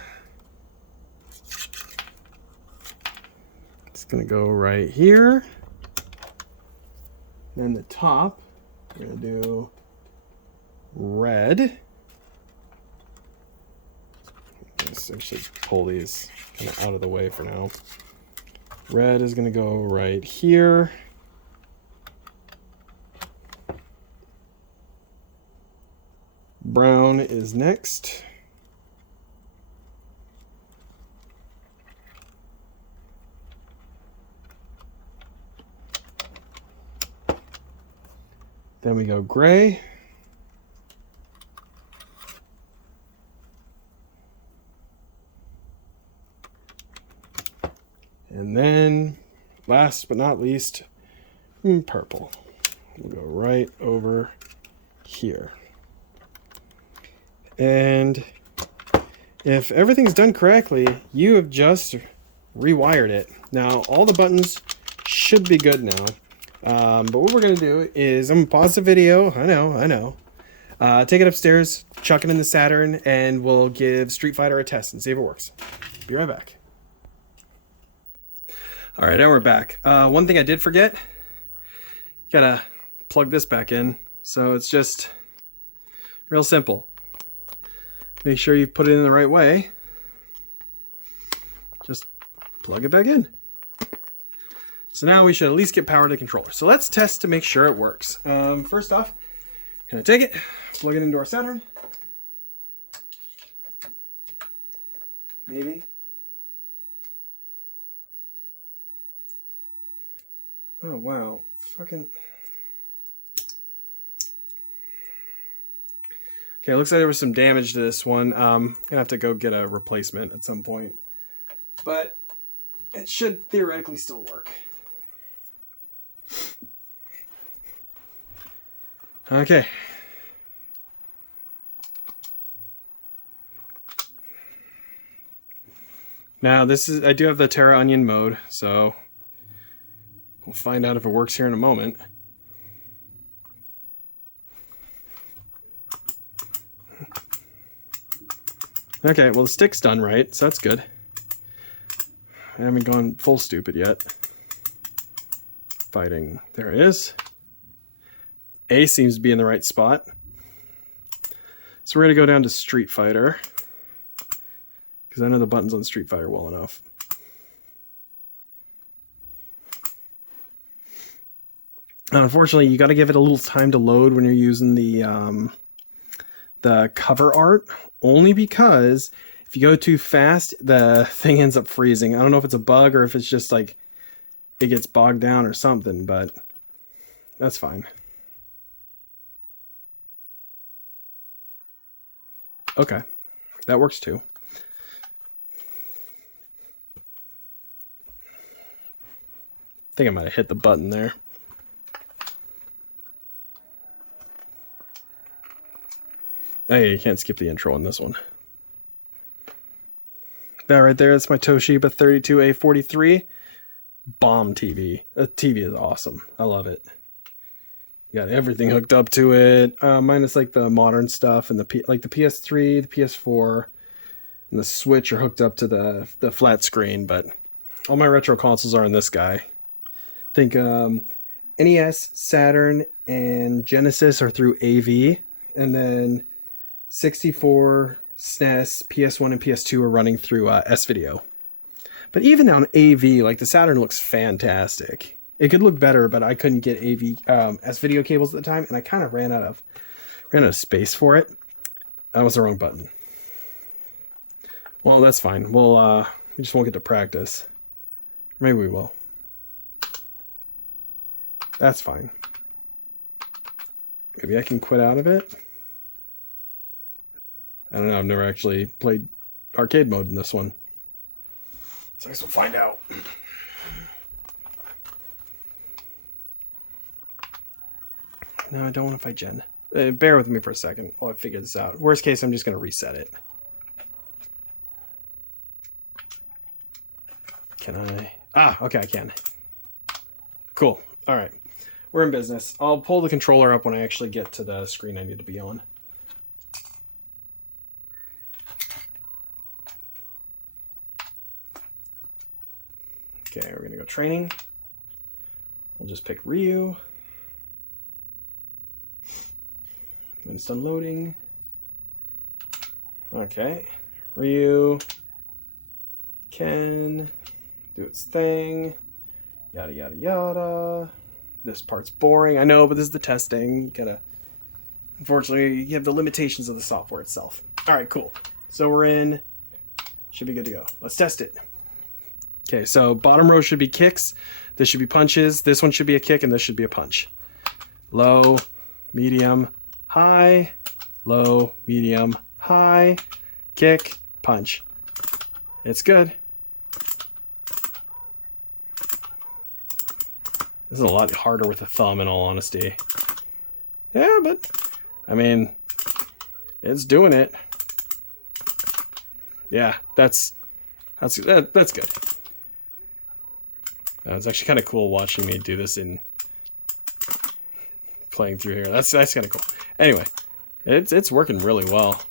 It's going to go right here. Then the top, we're going to do red. I guess I should pull these kind of out of the way for now. Red is going to go right here. Brown is next. Then we go gray. And then, last but not least, purple. We'll go right over here. And if everything's done correctly, you have just rewired it. Now, all the buttons should be good now. But what we're going to do is, I'm going to pause the video. I know. Take it upstairs, chuck it in the Saturn, and we'll give Street Fighter a test and see if it works. Be right back. All right, now we're back. One thing I did forget, gotta plug this back in. So it's just real simple. Make sure you put it in the right way. Just plug it back in. So now we should at least get power to the controller. So let's test to make sure it works. First off, gonna take it, plug it into our Saturn. Maybe. Oh, wow. Fucking... Okay, it looks like there was some damage to this one. I'm gonna have to go get a replacement at some point. But it should theoretically still work. Okay. Now this is, I do have the Terra Onion mode, so we'll find out if it works here in a moment. Okay, well the stick's done right, so that's good. I haven't gone full stupid yet. Fighting, there it is. A seems to be in the right spot. So we're gonna go down to Street Fighter, because I know the buttons on Street Fighter well enough. Unfortunately, you got to give it a little time to load when you're using the cover art, only because if you go too fast, the thing ends up freezing. I don't know if it's a bug or if it's just like it gets bogged down or something, but that's fine. Okay, that works too. I think I might have hit the button there. Hey, you can't skip the intro on this one. That right there, that's my Toshiba 32A43 bomb TV. That TV is awesome. I love it. You got everything hooked up to it, minus like the modern stuff and the PS3, the PS4, and the Switch are hooked up to the flat screen. But all my retro consoles are in this guy. I think NES, Saturn, and Genesis are through AV, and then 64, SNES, PS1, and PS2 are running through S-Video. But even on AV, like the Saturn looks fantastic. It could look better, but I couldn't get AV S-Video cables at the time, and I kind of ran out of space for it. That was the wrong button. Well, that's fine. We'll we just won't get to practice. Maybe we will. That's fine. Maybe I can quit out of it. I don't know, I've never actually played arcade mode in this one. So I guess we'll find out. No, I don't want to fight Jen. Bear with me for a second while I figure this out. Worst case, I'm just going to reset it. Can I? Ah, okay, I can. Cool. All right. We're in business. I'll pull the controller up when I actually get to the screen I need to be on. Okay, we're going to go training. We'll just pick Ryu. When it's done loading. Okay. Ryu can do its thing. Yada, yada, yada. This part's boring. I know, but this is the testing. You gotta... Unfortunately, you have the limitations of the software itself. All right, cool. So we're in. Should be good to go. Let's test it. Okay, so bottom row should be kicks. This should be punches. This one should be a kick, and this should be a punch. Low, medium, high, low, medium, high, kick, punch. It's good. This is a lot harder with a thumb, in all honesty. Yeah, but I mean, it's doing it. Yeah, that's good. It's actually kind of cool watching me do this in playing through here. That's kind of cool. Anyway, it's working really well.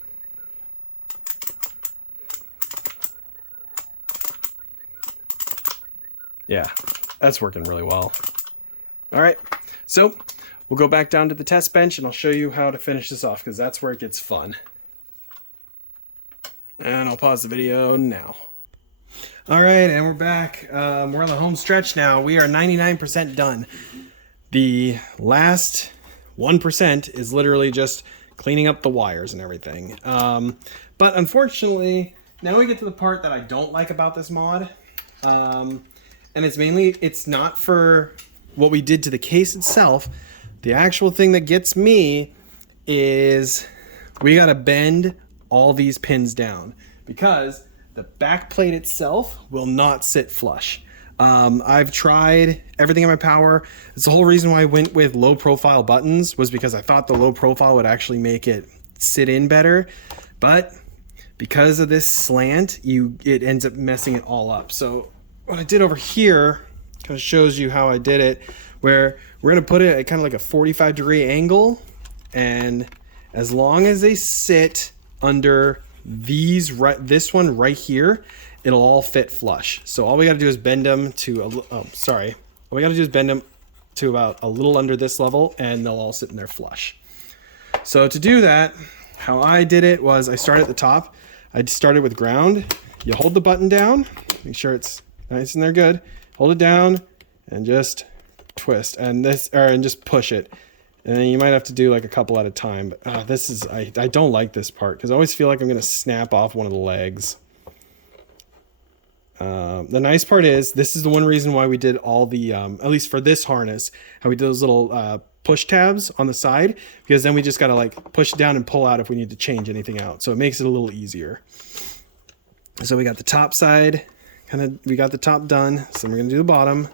Yeah, that's working really well. All right, so we'll go back down to the test bench and I'll show you how to finish this off, because that's where it gets fun. And I'll pause the video now. All right, and we're back. We're on the home stretch now. We are 99% done. The last 1% is literally just cleaning up the wires and everything. But unfortunately, now we get to the part that I don't like about this mod. And it's not for what we did to the case itself. The actual thing that gets me is we gotta bend all these pins down because the back plate itself will not sit flush. I've tried everything in my power. It's the whole reason why I went with low profile buttons, was because I thought the low profile would actually make it sit in better. But because of this slant, it ends up messing it all up. So what I did over here kind of shows you how I did it, where we're going to put it at kind of like a 45-degree angle. And as long as they sit under this one right here, it'll all fit flush. So all we got to do is bend them to all we got to do is bend them to about a little under this level, and they'll all sit in there flush. So to do that, how I did it was I started at the top. I started with ground. You hold the button down, make sure it's nice and they're good. Hold it down and just twist and just push it. And then you might have to do like a couple at a time. But I don't like this part because I always feel like I'm going to snap off one of the legs. The nice part is, this is the one reason why we did all the, at least for this harness, how we did those little push tabs on the side, because then we just got to like push it down and pull out if we need to change anything out. So it makes it a little easier. So we got the top side, we got the top done. So we're going to do the bottom.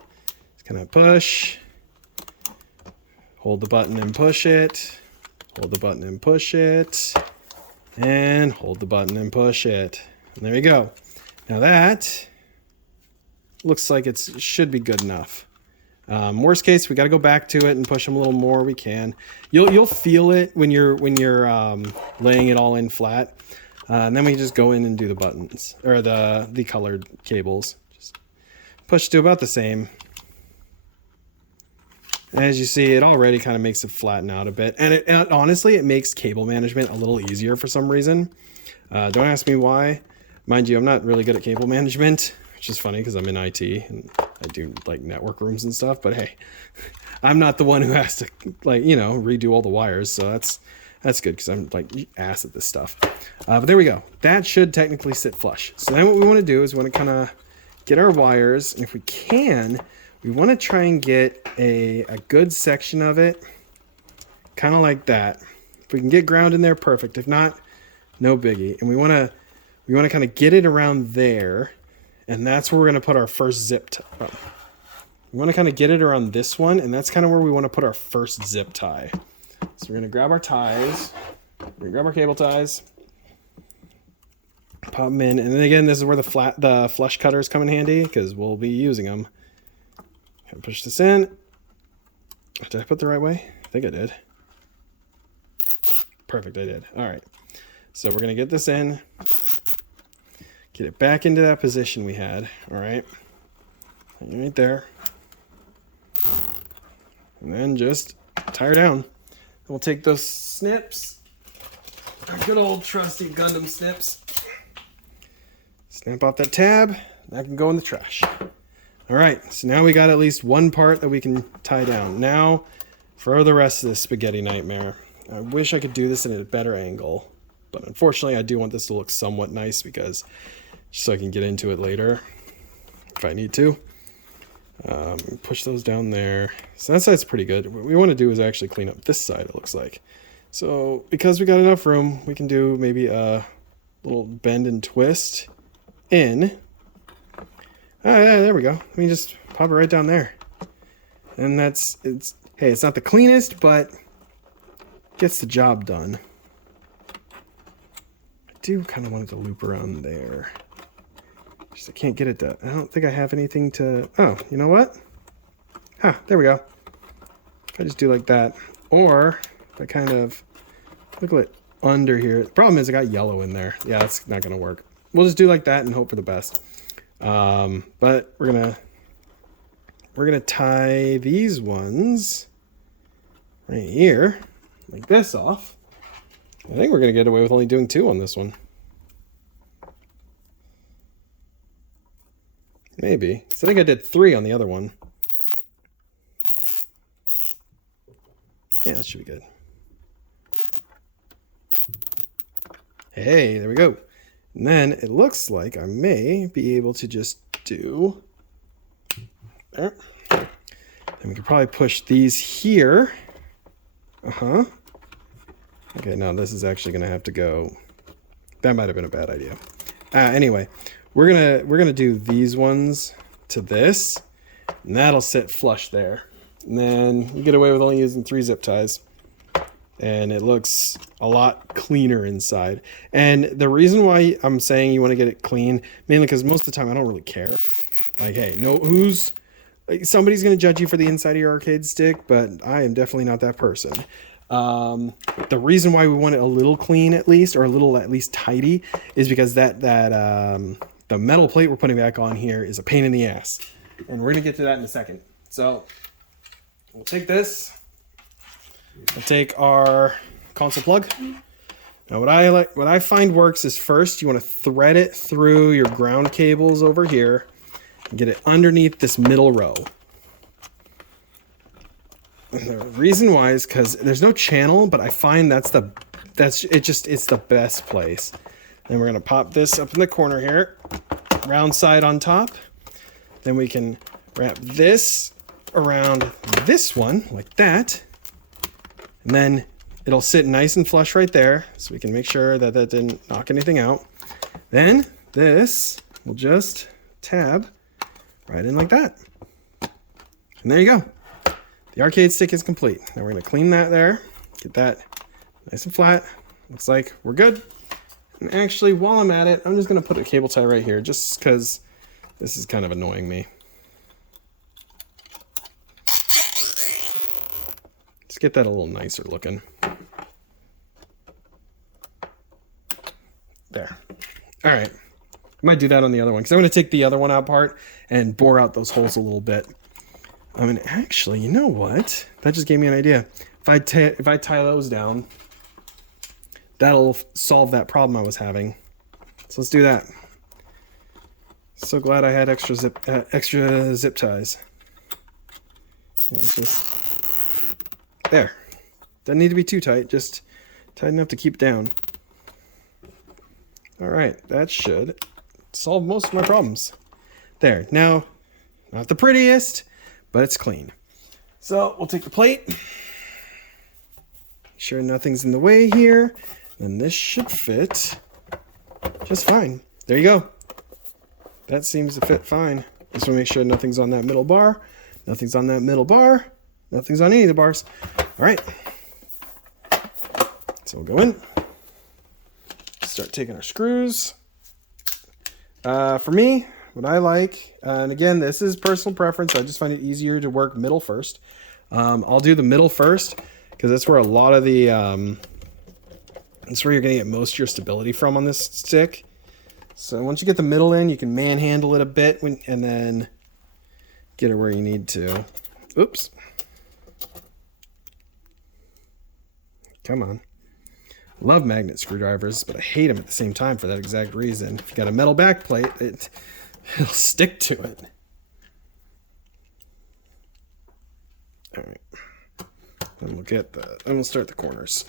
Just kind of push. Hold the button and push it, hold the button and push it, and hold the button and push it. And there we go. Now that looks like it should be good enough. Worst case, we got to go back to it and push them a little more. We can. You'll feel it when you're laying it all in flat. And then we just go in and do the buttons, or the colored cables. Just push to about the same. As you see, it already kind of makes it flatten out a bit. And honestly, it makes cable management a little easier for some reason. Don't ask me why. Mind you, I'm not really good at cable management, which is funny because I'm in IT and I do like network rooms and stuff. But hey, I'm not the one who has to redo all the wires. So that's good because I'm like ass at this stuff. But there we go. That should technically sit flush. So then what we want to do is we want to kind of get our wires. And if we can, we want to try and get a good section of it, kind of like that. If we can get ground in there, perfect. If not, no biggie. And we want to kind of get it around there, and that's where we're going to put our first zip tie. We want to kind of get it around this one, and that's kind of where we want to put our first zip tie. So we're going to grab our ties. We're going to grab our cable ties, pop them in, and then again, this is where the flush cutters come in handy because we'll be using them. Push this in. Did I put the right way? I think I did. Perfect, I did. All right. So we're going to get this in. Get it back into that position we had. All right. Right there. And then just tie her down. And we'll take those snips. Our good old trusty Gundam snips. Snap off that tab. That can go in the trash. All right, so now we got at least one part that we can tie down. Now, for the rest of this spaghetti nightmare, I wish I could do this in a better angle, but unfortunately I do want this to look somewhat nice because just so I can get into it later if I need to. Push those down there. So that side's pretty good. What we want to do is actually clean up this side, it looks like. So because we got enough room, we can do maybe a little bend and twist in. Yeah, there we go. Let me just pop it right down there. And hey, it's not the cleanest, but gets the job done. I do kind of want it to loop around there. Just I can't get it to, I don't think I have anything to, oh, you know what? There we go. If I just do like that, or if I kind of wiggle it under here. The problem is I got yellow in there. Yeah, that's not gonna work. We'll just do like that and hope for the best. But we're gonna tie these ones right here, like this off. I think we're gonna get away with only doing 2 on this one. Maybe. So I think I did 3 on the other one. Yeah, that should be good. Hey, there we go. And then it looks like I may be able to just do there. And we could probably push these here. Okay, now this is actually gonna have to go. That might have been a bad idea. Anyway, we're gonna do these ones to this, and that'll sit flush there. And then you get away with only using 3 zip ties. And it looks a lot cleaner inside. And the reason why I'm saying you want to get it clean, mainly because most of the time I don't really care. Like, hey, somebody's going to judge you for the inside of your arcade stick, but I am definitely not that person. The reason why we want it a little clean at least, or a little at least tidy, is because the metal plate we're putting back on here is a pain in the ass. And we're going to get to that in a second. So we'll take this. We'll take our console plug. Now what I find works is first you want to thread it through your ground cables over here and get it underneath this middle row. And the reason why is because there's no channel, but I find it's the best place. Then we're gonna pop this up in the corner here, round side on top. Then we can wrap this around this one like that. And then it'll sit nice and flush right there, so we can make sure that that didn't knock anything out. Then this will just tab right in like that. And there you go. The arcade stick is complete. Now we're going to clean that there, get that nice and flat. Looks like we're good. And actually, while I'm at it, I'm just going to put a cable tie right here, just because this is kind of annoying me. Get that a little nicer looking. There. All right. I might do that on the other one because I'm going to take the other one out apart and bore out those holes a little bit. I mean, actually, you know what? That just gave me an idea. If I tie those down, that'll solve that problem I was having. So let's do that. So glad I had extra zip ties. It's just there. Doesn't need to be too tight, just tight enough to keep down. All right, that should solve most of my problems. There. Now, not the prettiest, but it's clean. So we'll take the plate. Make sure nothing's in the way here. And this should fit just fine. There you go. That seems to fit fine. Just want to make sure nothing's on that middle bar. Nothing's on that middle bar. Nothing's on any of the bars. All right. So we'll go in. Start taking our screws. For me, what I like, and again, this is personal preference. I just find it easier to work middle first. I'll do the middle first because that's where a lot of the, that's where you're going to get most of your stability from on this stick. So once you get the middle in, you can manhandle it a bit and then get it where you need to. Oops. Come on. Love magnet screwdrivers, but I hate them at the same time for that exact reason. If you got a metal back plate, it'll stick to it. All right. Then we'll start the corners.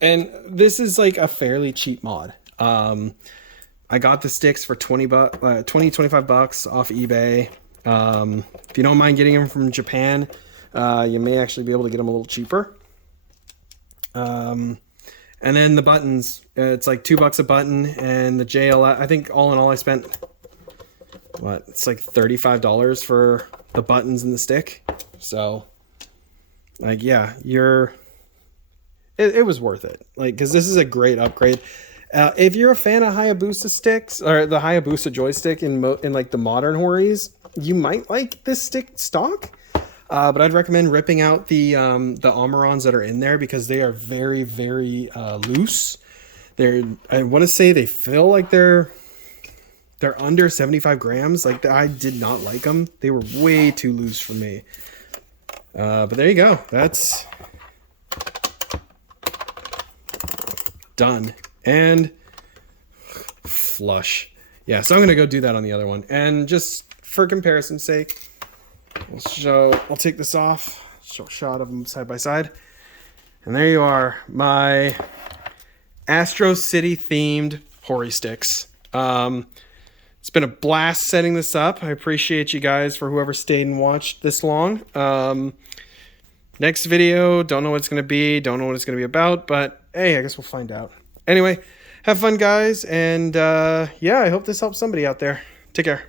And this is like a fairly cheap mod. I got the sticks for 25 bucks off eBay. If you don't mind getting them from Japan, you may actually be able to get them a little cheaper. And then the buttons, it's like $2 a button, and the JLF, I think all in all I spent, what, it's like $35 for the buttons and the stick. So, like, yeah, it was worth it. Like, because this is a great upgrade. If you're a fan of Hayabusa sticks, or the Hayabusa joystick in like the modern Horis, you might like this stick stock. But I'd recommend ripping out the Amarons that are in there, because they are very, very loose. I want to say they feel like they're under 75 grams. Like, I did not like them. They were way too loose for me. But there you go. That's done. And flush. Yeah, so I'm going to go do that on the other one. And just for comparison's sake, I'll take this off, show a shot of them side by side. And there you are, my Astro City themed Hori sticks. It's been a blast setting this up. I appreciate you guys for whoever stayed and watched this long. Next video, don't know what it's going to be, don't know what it's going to be about, but hey, I guess we'll find out. Anyway, have fun, guys, and yeah, I hope this helps somebody out there. Take care.